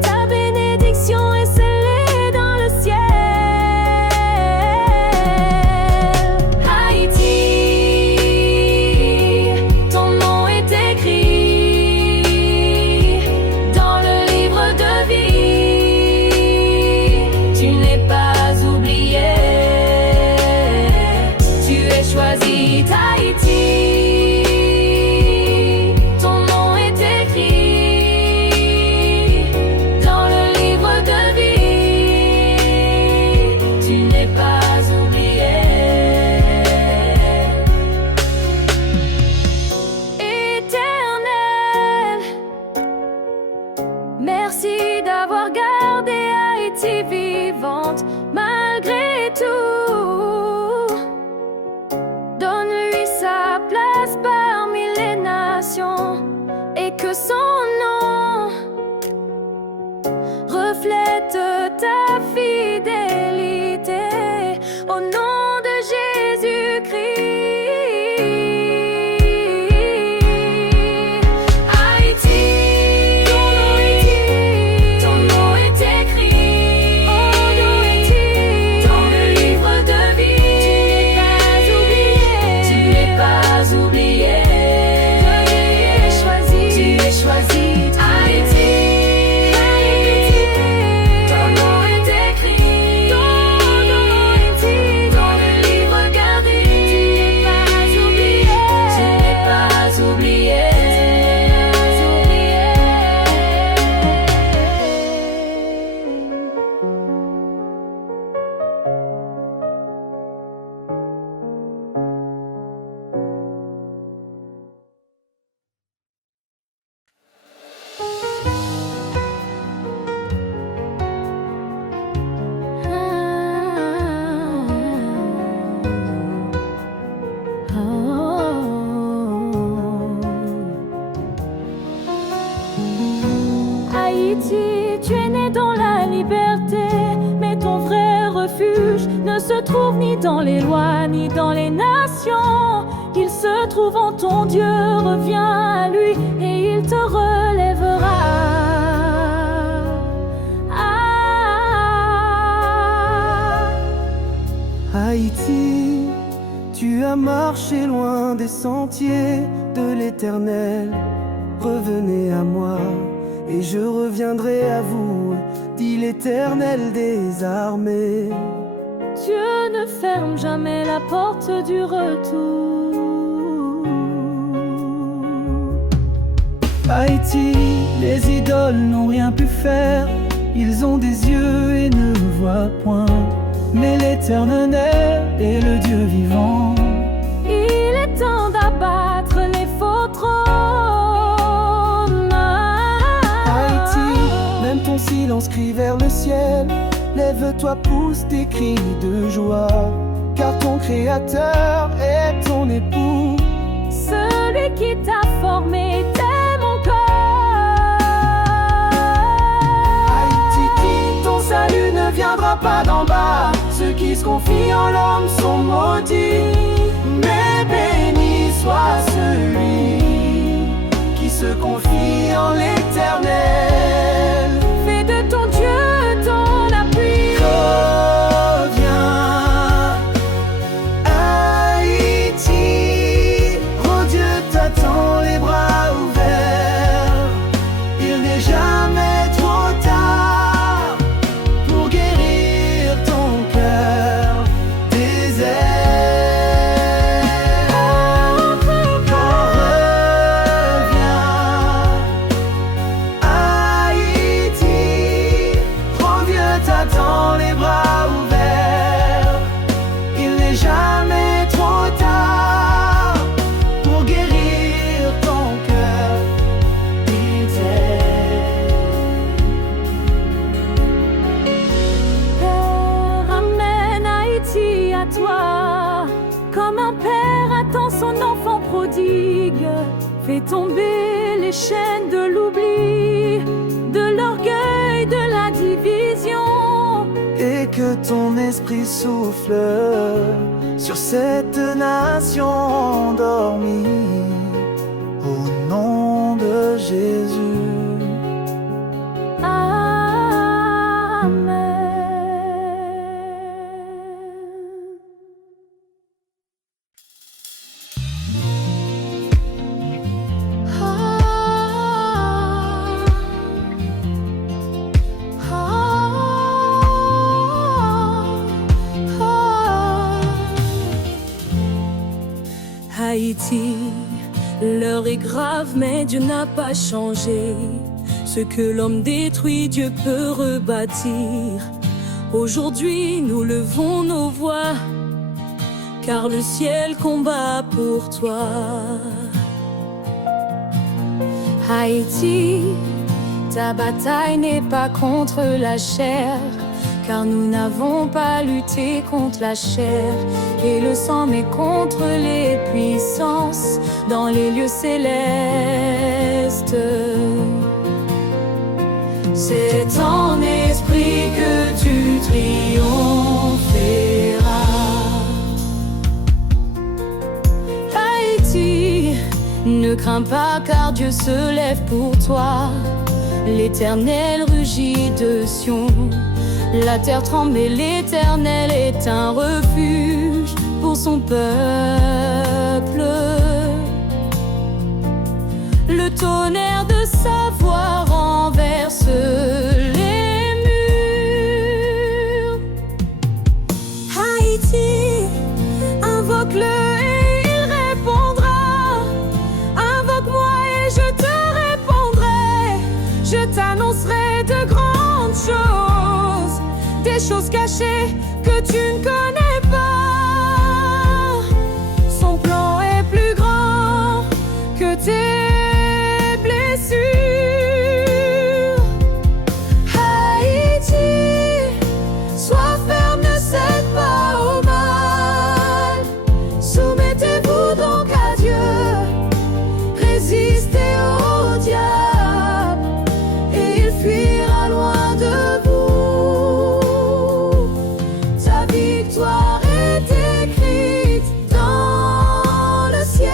Ta bénédiction est scellée dans le ciel. Vie Haïti vivante malgré tout. Donne-lui sa place parmi les nations et que son nom reflète ta fidélité au nom de Jésus-Christ. Haïti, tu es né dans la liberté, mais ton vrai refuge ne se trouve ni dans les lois ni dans les nations. Il se trouve en ton Dieu, reviens à lui et il te relèvera. Haïti, tu as marché loin des sentiers de l'Éternel. Revenez à moi et je reviendrai à vous, dit l'Éternel des armées. Dieu ne ferme jamais la porte du retour. Haïti, les idoles n'ont rien pu faire. Ils ont des yeux et ne voient point. Mais l'Éternel est le Dieu vivant. Il est temps d'abattre les faux trônes. Haïti, même ton silence crie vers le ciel. Lève-toi, pousse tes cris de joie, car ton Créateur est ton époux. Celui qui t'a formé t'aime encore. Haïti, ton salut ne viendra pas d'en bas. Ceux qui se confient en l'homme sont maudits. Mais béni soit celui qui se confie en l'Éternel. Fais de ton Dieu ton appui. Reviens, Haïti. Oh Dieu t'attend les bras ouverts. Il n'est jamais trop tard pour guérir ton cœur désert. Reviens, Haïti. Oh Dieu t'attend les bras ouverts. Il n'est jamais trop tard pour guérir ton cœur désert. Père, ramène Haïti à toi, comme un père attend son enfant prodigue. Fais tomber les chaînes de l'oubli, de l'orgueil, de la division. Et que ton esprit souffle sur cette nation endormie, au nom de Jésus. Amen. Haïti, l'heure est grave, mais Dieu n'a pas changé. Ce que l'homme détruit, Dieu peut rebâtir. Aujourd'hui, nous levons nos voix, car le ciel combat pour toi. Haïti, ta bataille n'est pas contre la chair, car nous n'avons pas lutté contre la chair et le sang, mais contre les puissances dans les lieux célestes. C'est en esprit que tu triompheras. Haïti, ne crains pas car Dieu se lève pour toi. L'Éternel rugit de Sion. La terre tremble et l'Éternel est un refuge pour son peuple. Le tonnerre de sa voix renverse les murs. Haïti, invoque-le et il répondra. Invoque-moi et je te répondrai. Je t'annoncerai de grandes choses, des choses cachées que tu ne connais pas. Son plan est plus grand que tes blessures. Haïti, sois ferme, ne cède pas au mal. Soumettez-vous donc à Dieu, résistez au diable et il fuira loin de vous. Ta victoire est écrite dans le ciel.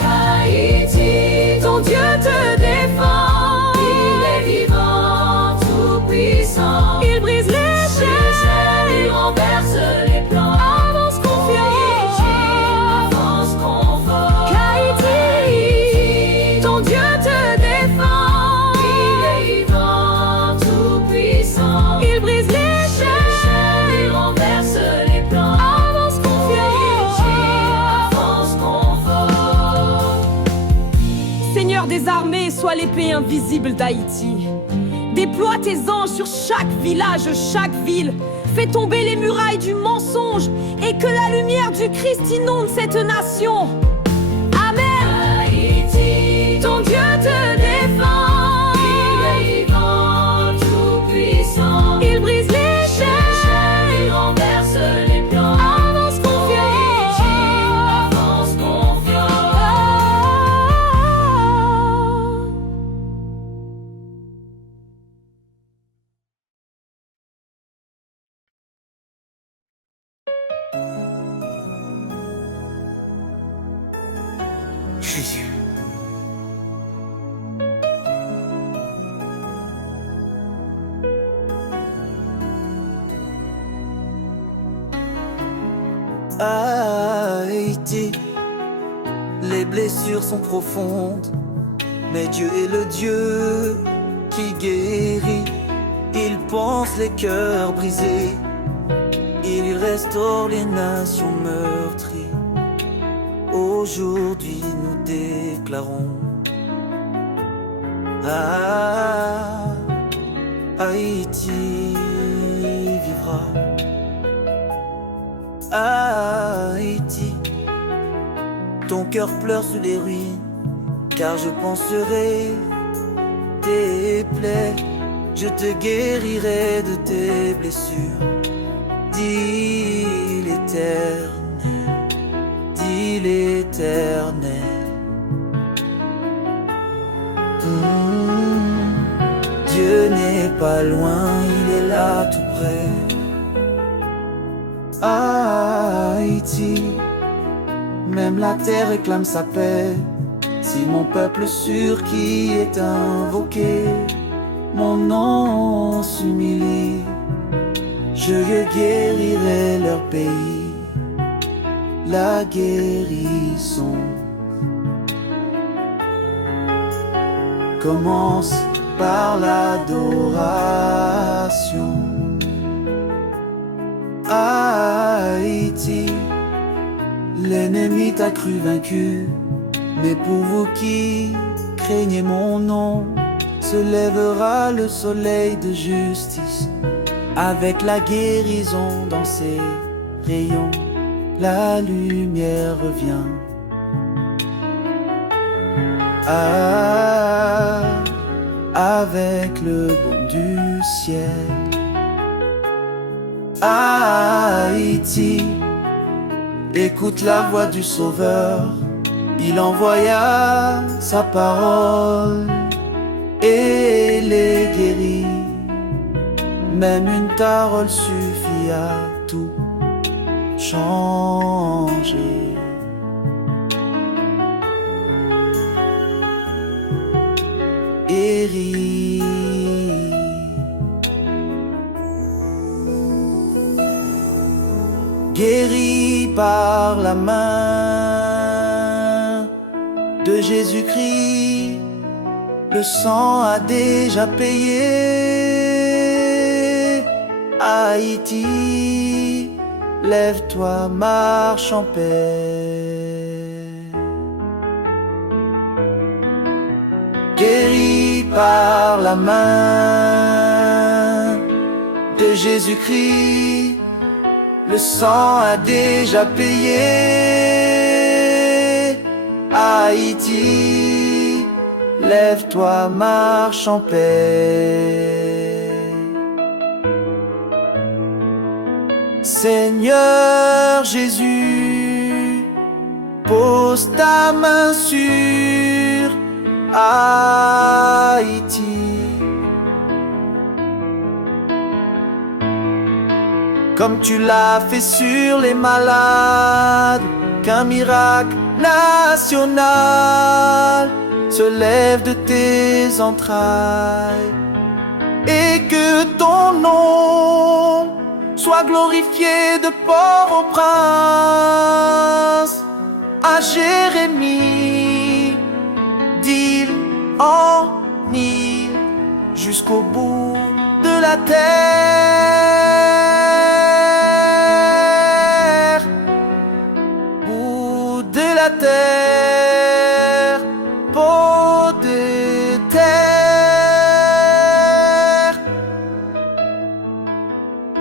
Haïti, ton Dieu te défend. Il est vivant, tout puissant. Il brise les chaînes, il renverse les plans. Avance confiant, avance confort. Haïti, ton Dieu te défend. Il est vivant, tout puissant. Il brise les chaînes, il renverse les plans. Avance confiant, avance confort. Seigneur des armées, sois l'épée invisible d'Haïti. Déploie tes anges sur chaque village, chaque ville. Fais tomber les murailles du mensonge et que la lumière du Christ inonde cette nation. Amen. Haïti, ton Dieu te défend. Il est vivant, tout puissant. Il brise les chaînes, il renverse les plans. Avance confiant, avance confiant. Jésus. Haïti, les blessures sont profondes, mais Dieu est le Dieu qui guérit. Il pense les cœurs brisés, il restaure les nations meurtries. Aujourd'hui nous déclarons: ah, Haïti vivra. Haïti, ton cœur pleure sous les ruines, car je penserai tes plaies, je te guérirai de tes blessures. Dis l'Éternel, dit l'Éternel. Dieu n'est pas loin, il est là tout près. Haïti, même la terre réclame sa paix. Si mon peuple sur qui est invoqué, mon nom s'humilie, je guérirai leur pays. La guérison commence par l'adoration. Haïti, l'ennemi t'a cru vaincu, mais pour vous qui craignez mon nom, se lèvera le soleil de justice. Avec la guérison dans ses rayons, la lumière revient. Ah, avec le baume du ciel. Haïti, écoute la voix du Sauveur. Il envoya sa parole et les guérit. Même une parole suffit à tout changer. Eri, guéri par la main de Jésus-Christ, le sang a déjà payé. Haïti, lève-toi, marche en paix. Guéri par la main de Jésus-Christ, le sang a déjà payé. Haïti, lève-toi, marche en paix. Seigneur Jésus, pose ta main sur Haïti. Comme tu l'as fait sur les malades, qu'un miracle national se lève de tes entrailles, et que ton nom soit glorifié de Port-au-Prince à Jérémie, d'île en île, jusqu'au bout de la terre. Bout de la terre, peau de terre.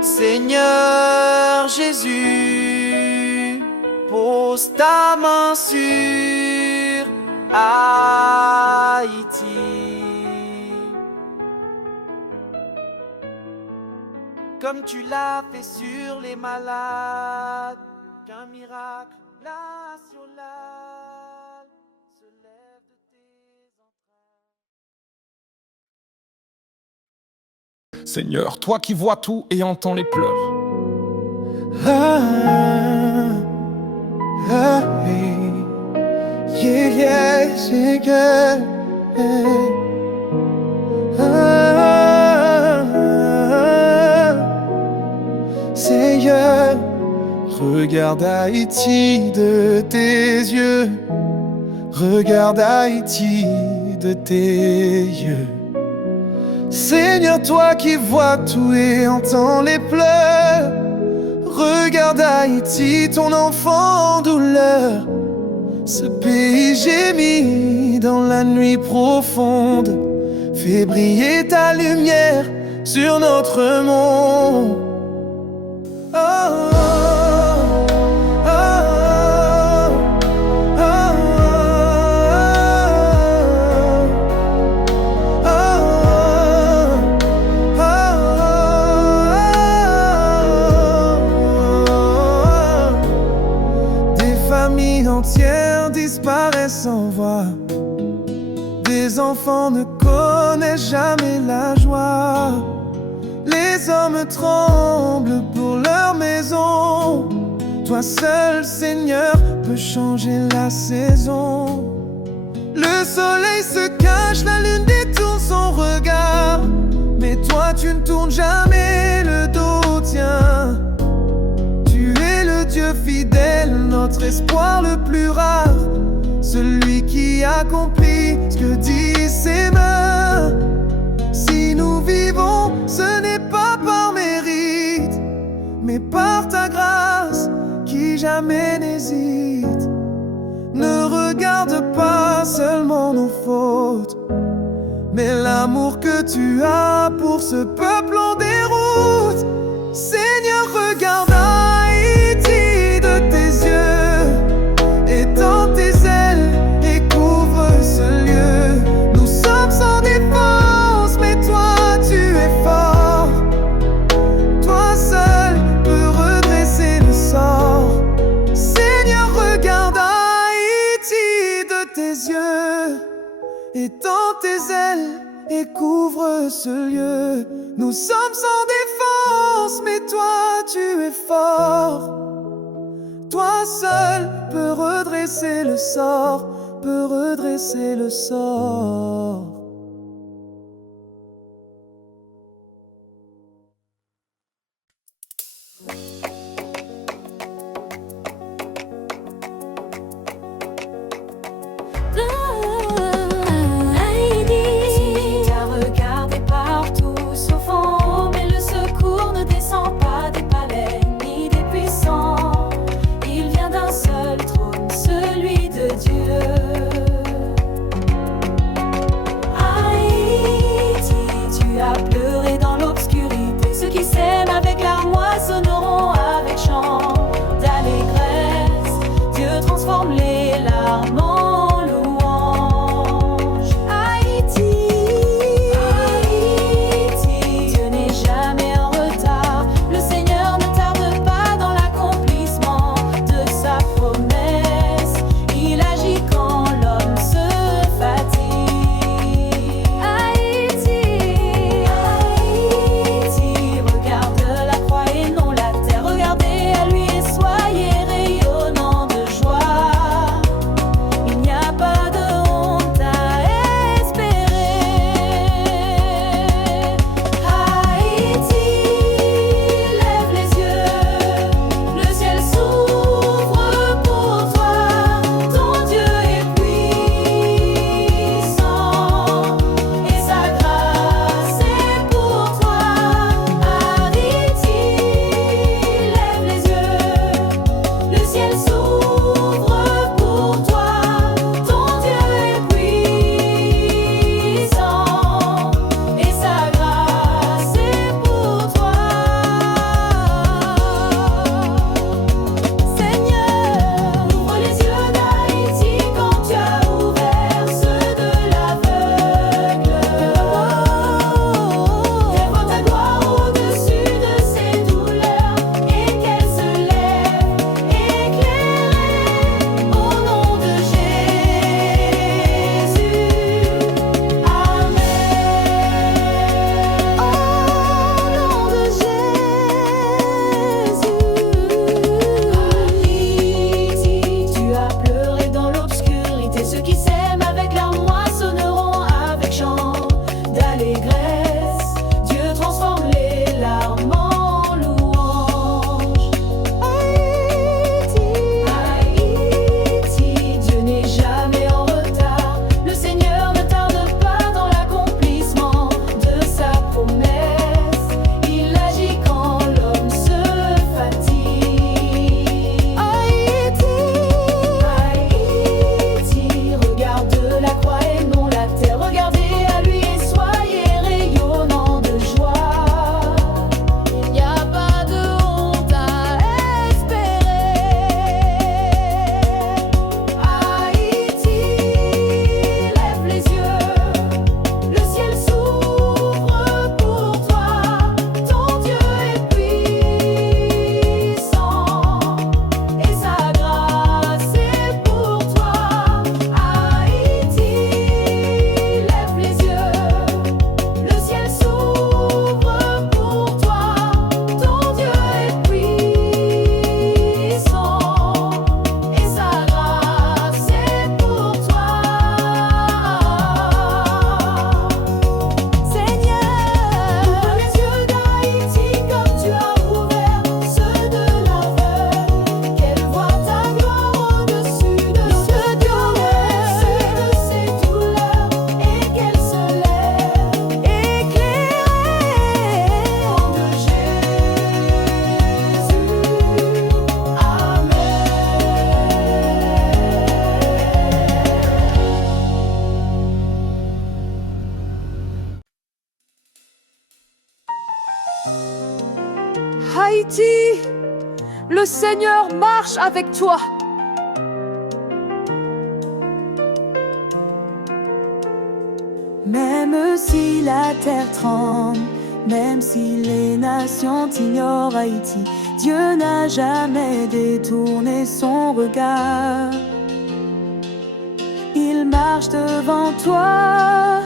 Seigneur Jésus, pose ta main sur Haïti. Comme tu l'as fait sur les malades, qu'un miracle national se lève de tes entrailles. Seigneur, toi qui vois tout et entends les pleurs, Seigneur, regarde Haïti de tes yeux. Regarde Haïti de tes yeux. Seigneur, toi qui vois tout et entends les pleurs, regarde Haïti, ton enfant en douleur. Ce pays gémit dans la nuit profonde. Fais briller ta lumière sur notre monde. Oh, oh, oh, oh, oh. Des familles entières disparaissent sans voix. Des enfants ne connaissent jamais la joie. Les hommes tremblent pour leur maison. Toi seul, Seigneur, peux changer la saison. Le soleil se cache, la lune détourne son regard, mais toi tu ne tournes jamais le dos, tiens. Tu es le Dieu fidèle, notre espoir le plus rare, celui qui accomplit ce que disent ses mains. Si nous vivons, ce n'est pas par mérite, mais par ta grâce qui jamais n'hésite. Ne regarde pas seulement nos fautes, mais l'amour que tu as pour ce peuple en déroute. Seigneur, regarde Haïti de tes yeux, étends tes ailes et couvre ce lieu. Nous sommes sans défense, tes ailes et couvre ce lieu. Nous sommes sans défense, mais toi tu es fort. Toi seul peux redresser le sort, peux redresser le sort. Heidi t'a regardé partout sauf en haut, mais le secours ne descend pas des palais ni des puissants. Il vient d'un seul trône, celui de Dieu. Haïti, tu as pleuré dans l'obscurité. Ceux qui s'aiment avec larmes moissonneront avec chant d'allégresse. Dieu transforme les larmes en louanges. Haïti, Dieu n'est jamais en retard. Le Seigneur ne tarde pas dans l'accomplissement de sa promesse. Il agit quand l'homme se fatigue. Haïti, regarde la croix et non la terre. Regardez à lui et soyez rayonnants de joie. Il n'y a pas de honte à espérer. Haïti, lève les yeux, le ciel s'ouvre pour toi. Ton Dieu est puissant et sa grâce est pour toi. Haïti, lève les yeux, le ciel s'ouvre pour toi. Ton Dieu est puissant et sa grâce est pour toi. Seigneur, ouvre les yeux d'Haïti quand tu as ouvert ceux de l'aveugle. Lève ta gloire au-dessus de ces douleurs et qu'elles se lèvent éclairées au nom de Jésus. Amen. Au nom de Jésus. Haïti, tu as pleuré dans l'obscurité. Ceux qui s'aiment avec larmes moissonneront avec chant d'allégresse. Dieu transforme les larmes en louanges. Haïti, Dieu n'est jamais en retard. Le Seigneur ne tarde pas dans l'accomplissement de sa promesse. Il agit quand l'homme se fatigue. Haïti, regarde la croix et non la terre. Regardez à lui et soyez rayonnants de joie. Il n'y a pas de honte à espérer. Haïti, lève les yeux, le ciel s'ouvre pour toi. Ton Dieu est puissant et sa grâce est pour toi. Haïti, lève les yeux, le ciel s'ouvre pour toi. Ton Dieu est puissant et sa grâce est pour toi. Seigneur, ouvre les yeux d'Haïti comme tu as ouvert ceux de l'aveugle. Qu'elle voie ta gloire au-dessus de ces douleurs et qu'elle se lève éclairée au nom de Jésus. Amen. Haïti, le Seigneur marche avec toi. Même si la terre tremble, même si les nations t'ignorent, Haïti, Dieu n'a jamais détourné son regard. Il marche devant toi,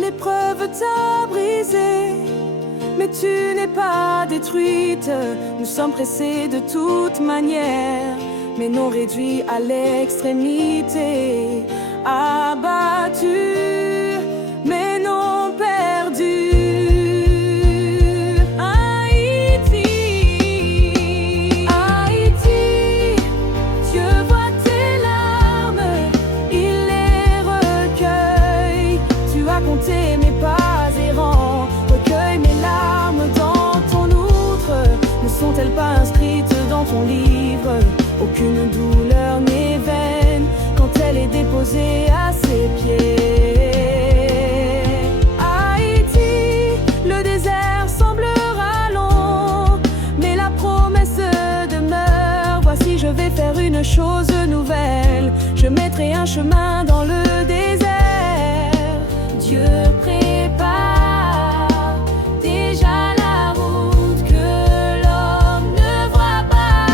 L'épreuve t'a brisé, mais tu n'es pas détruite. Nous sommes pressés de toute manière, mais non réduits à l'extrémité. Abattus, mais non perdus. Haïti, Haïti, Dieu voit tes larmes, il les recueille. Tu as compté mes pas errants, recueille mes larmes dans ton outre. Ne sont-elles pas inscrites dans ton livre? Aucune douleur n'est vaine quand elle est déposée à ses pieds. Haïti, le désert semblera long, mais la promesse demeure. Voici, je vais faire une chose nouvelle, je mettrai un chemin dans le désert. Dieu prépare déjà la route que l'homme ne voit pas.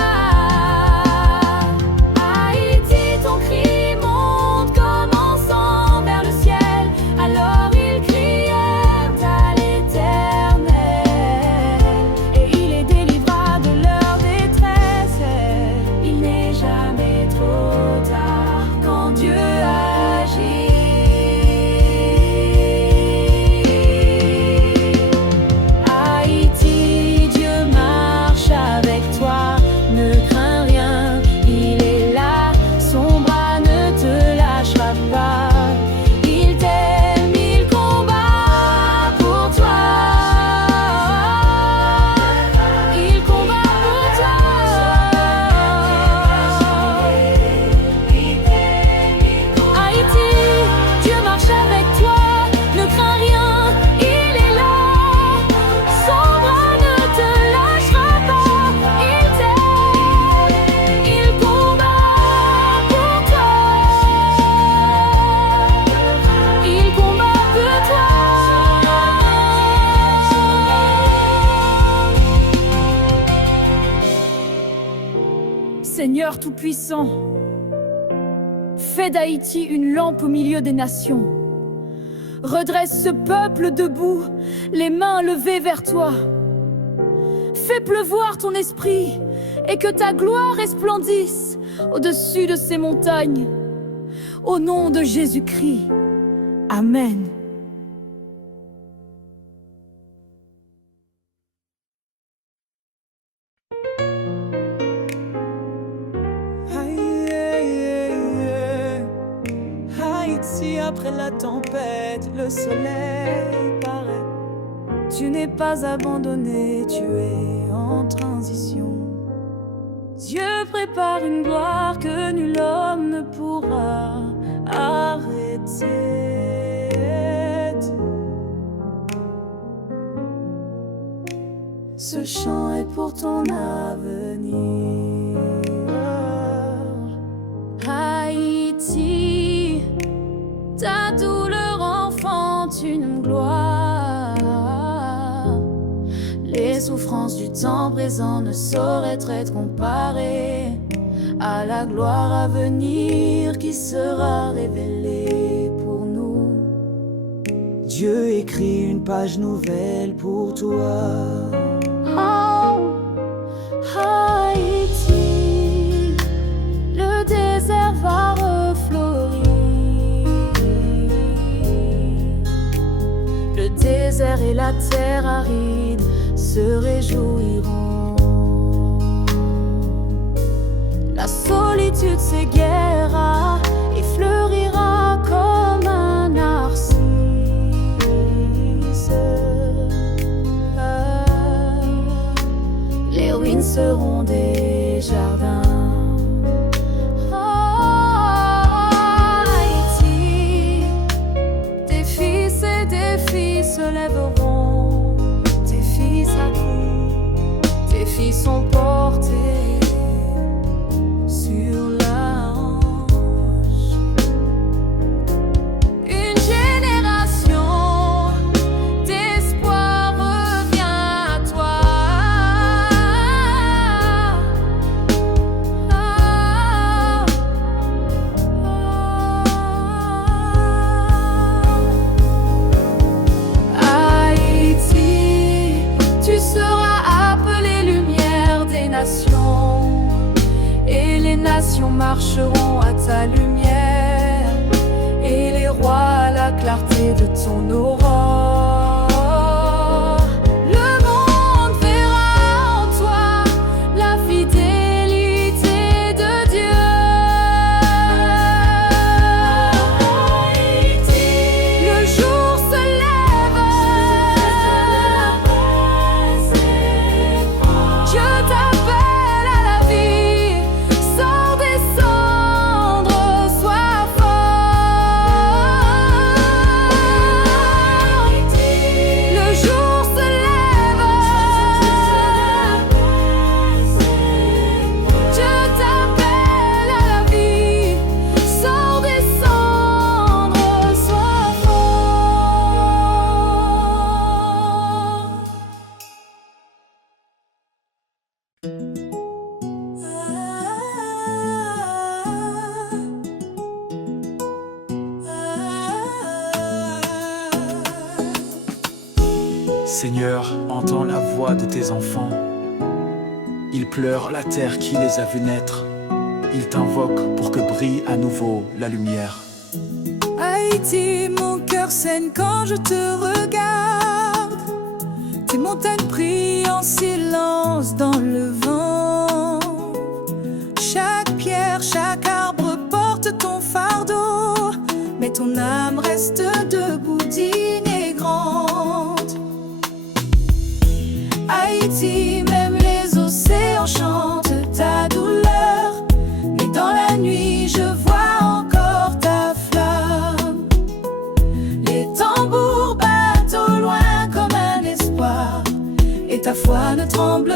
Haïti, ton cri monte comme encens vers le ciel. Alors ils crièrent à l'Éternel, et il les délivra de leur détresse. Il n'est jamais trop tard quand Dieu agit. Haïti, Dieu marche avec toi, ne crains rien, il est là, son bras ne te lâchera pas. Il t'aime, il combat pour toi. Il combat pour toi. Haïti, Dieu marche avec toi, ne crains rien, il est là, son bras ne te lâchera pas. Il t'aime, il combat pour toi. Il combat pour toi. Seigneur Tout-Puissant, fais d'Haïti une lampe au milieu des nations. Redresse ce peuple debout, les mains levées vers toi. Fais pleuvoir ton esprit et que ta gloire resplendisse au-dessus de ces montagnes. Au nom de Jésus-Christ. Amen. Haïti, après la tempête, le soleil paraît. Tu n'es pas abandonné, tu es en transition. Dieu prépare une gloire que nul homme ne pourra arrêter. Ce chant est pour ton avenir. Haïti, ta douleur enfante une gloire. Les souffrances du temps présent ne sauraient être comparées à la gloire à venir qui sera révélée pour nous. Dieu écrit une page nouvelle pour toi. Oh, Haïti, le désert va refleurir. Le désert et la terre aride se réjouiront. La solitude s'égaira et fleurira comme un narcisse. Les ruines seront des jardins. Haïti, tes fils et des filles se lèveront. Tes fils à coups, tes filles sont portés sur la hanche. Une génération d'espoir revient à toi. marcheront à ta lumière, et les rois à la clarté de ton aurore. Le monde verra en toi la fidélité de Dieu. Le jour se lève, Dieu t'appelle à la vie. Sors des cendres, sois fort. Le jour se lève, Dieu t'appelle à la vie. Sors des cendres, sois fort. Seigneur, entends la voix de tes enfants. Ils pleurent la terre qui les a vus naître. Ils t'invoquent pour que brille à nouveau la lumière. Haïti, mon cœur saigne quand je te regarde. Tes montagnes prient en silence dans le vent. Chaque pierre, chaque arbre porte ton fardeau, mais ton âme reste debout, digne et grande. Haïti, même les océans chantent ta douleur, mais dans la nuit je vois encore ta flamme. Les tambours battent au loin comme un espoir, et ta foi ne tremble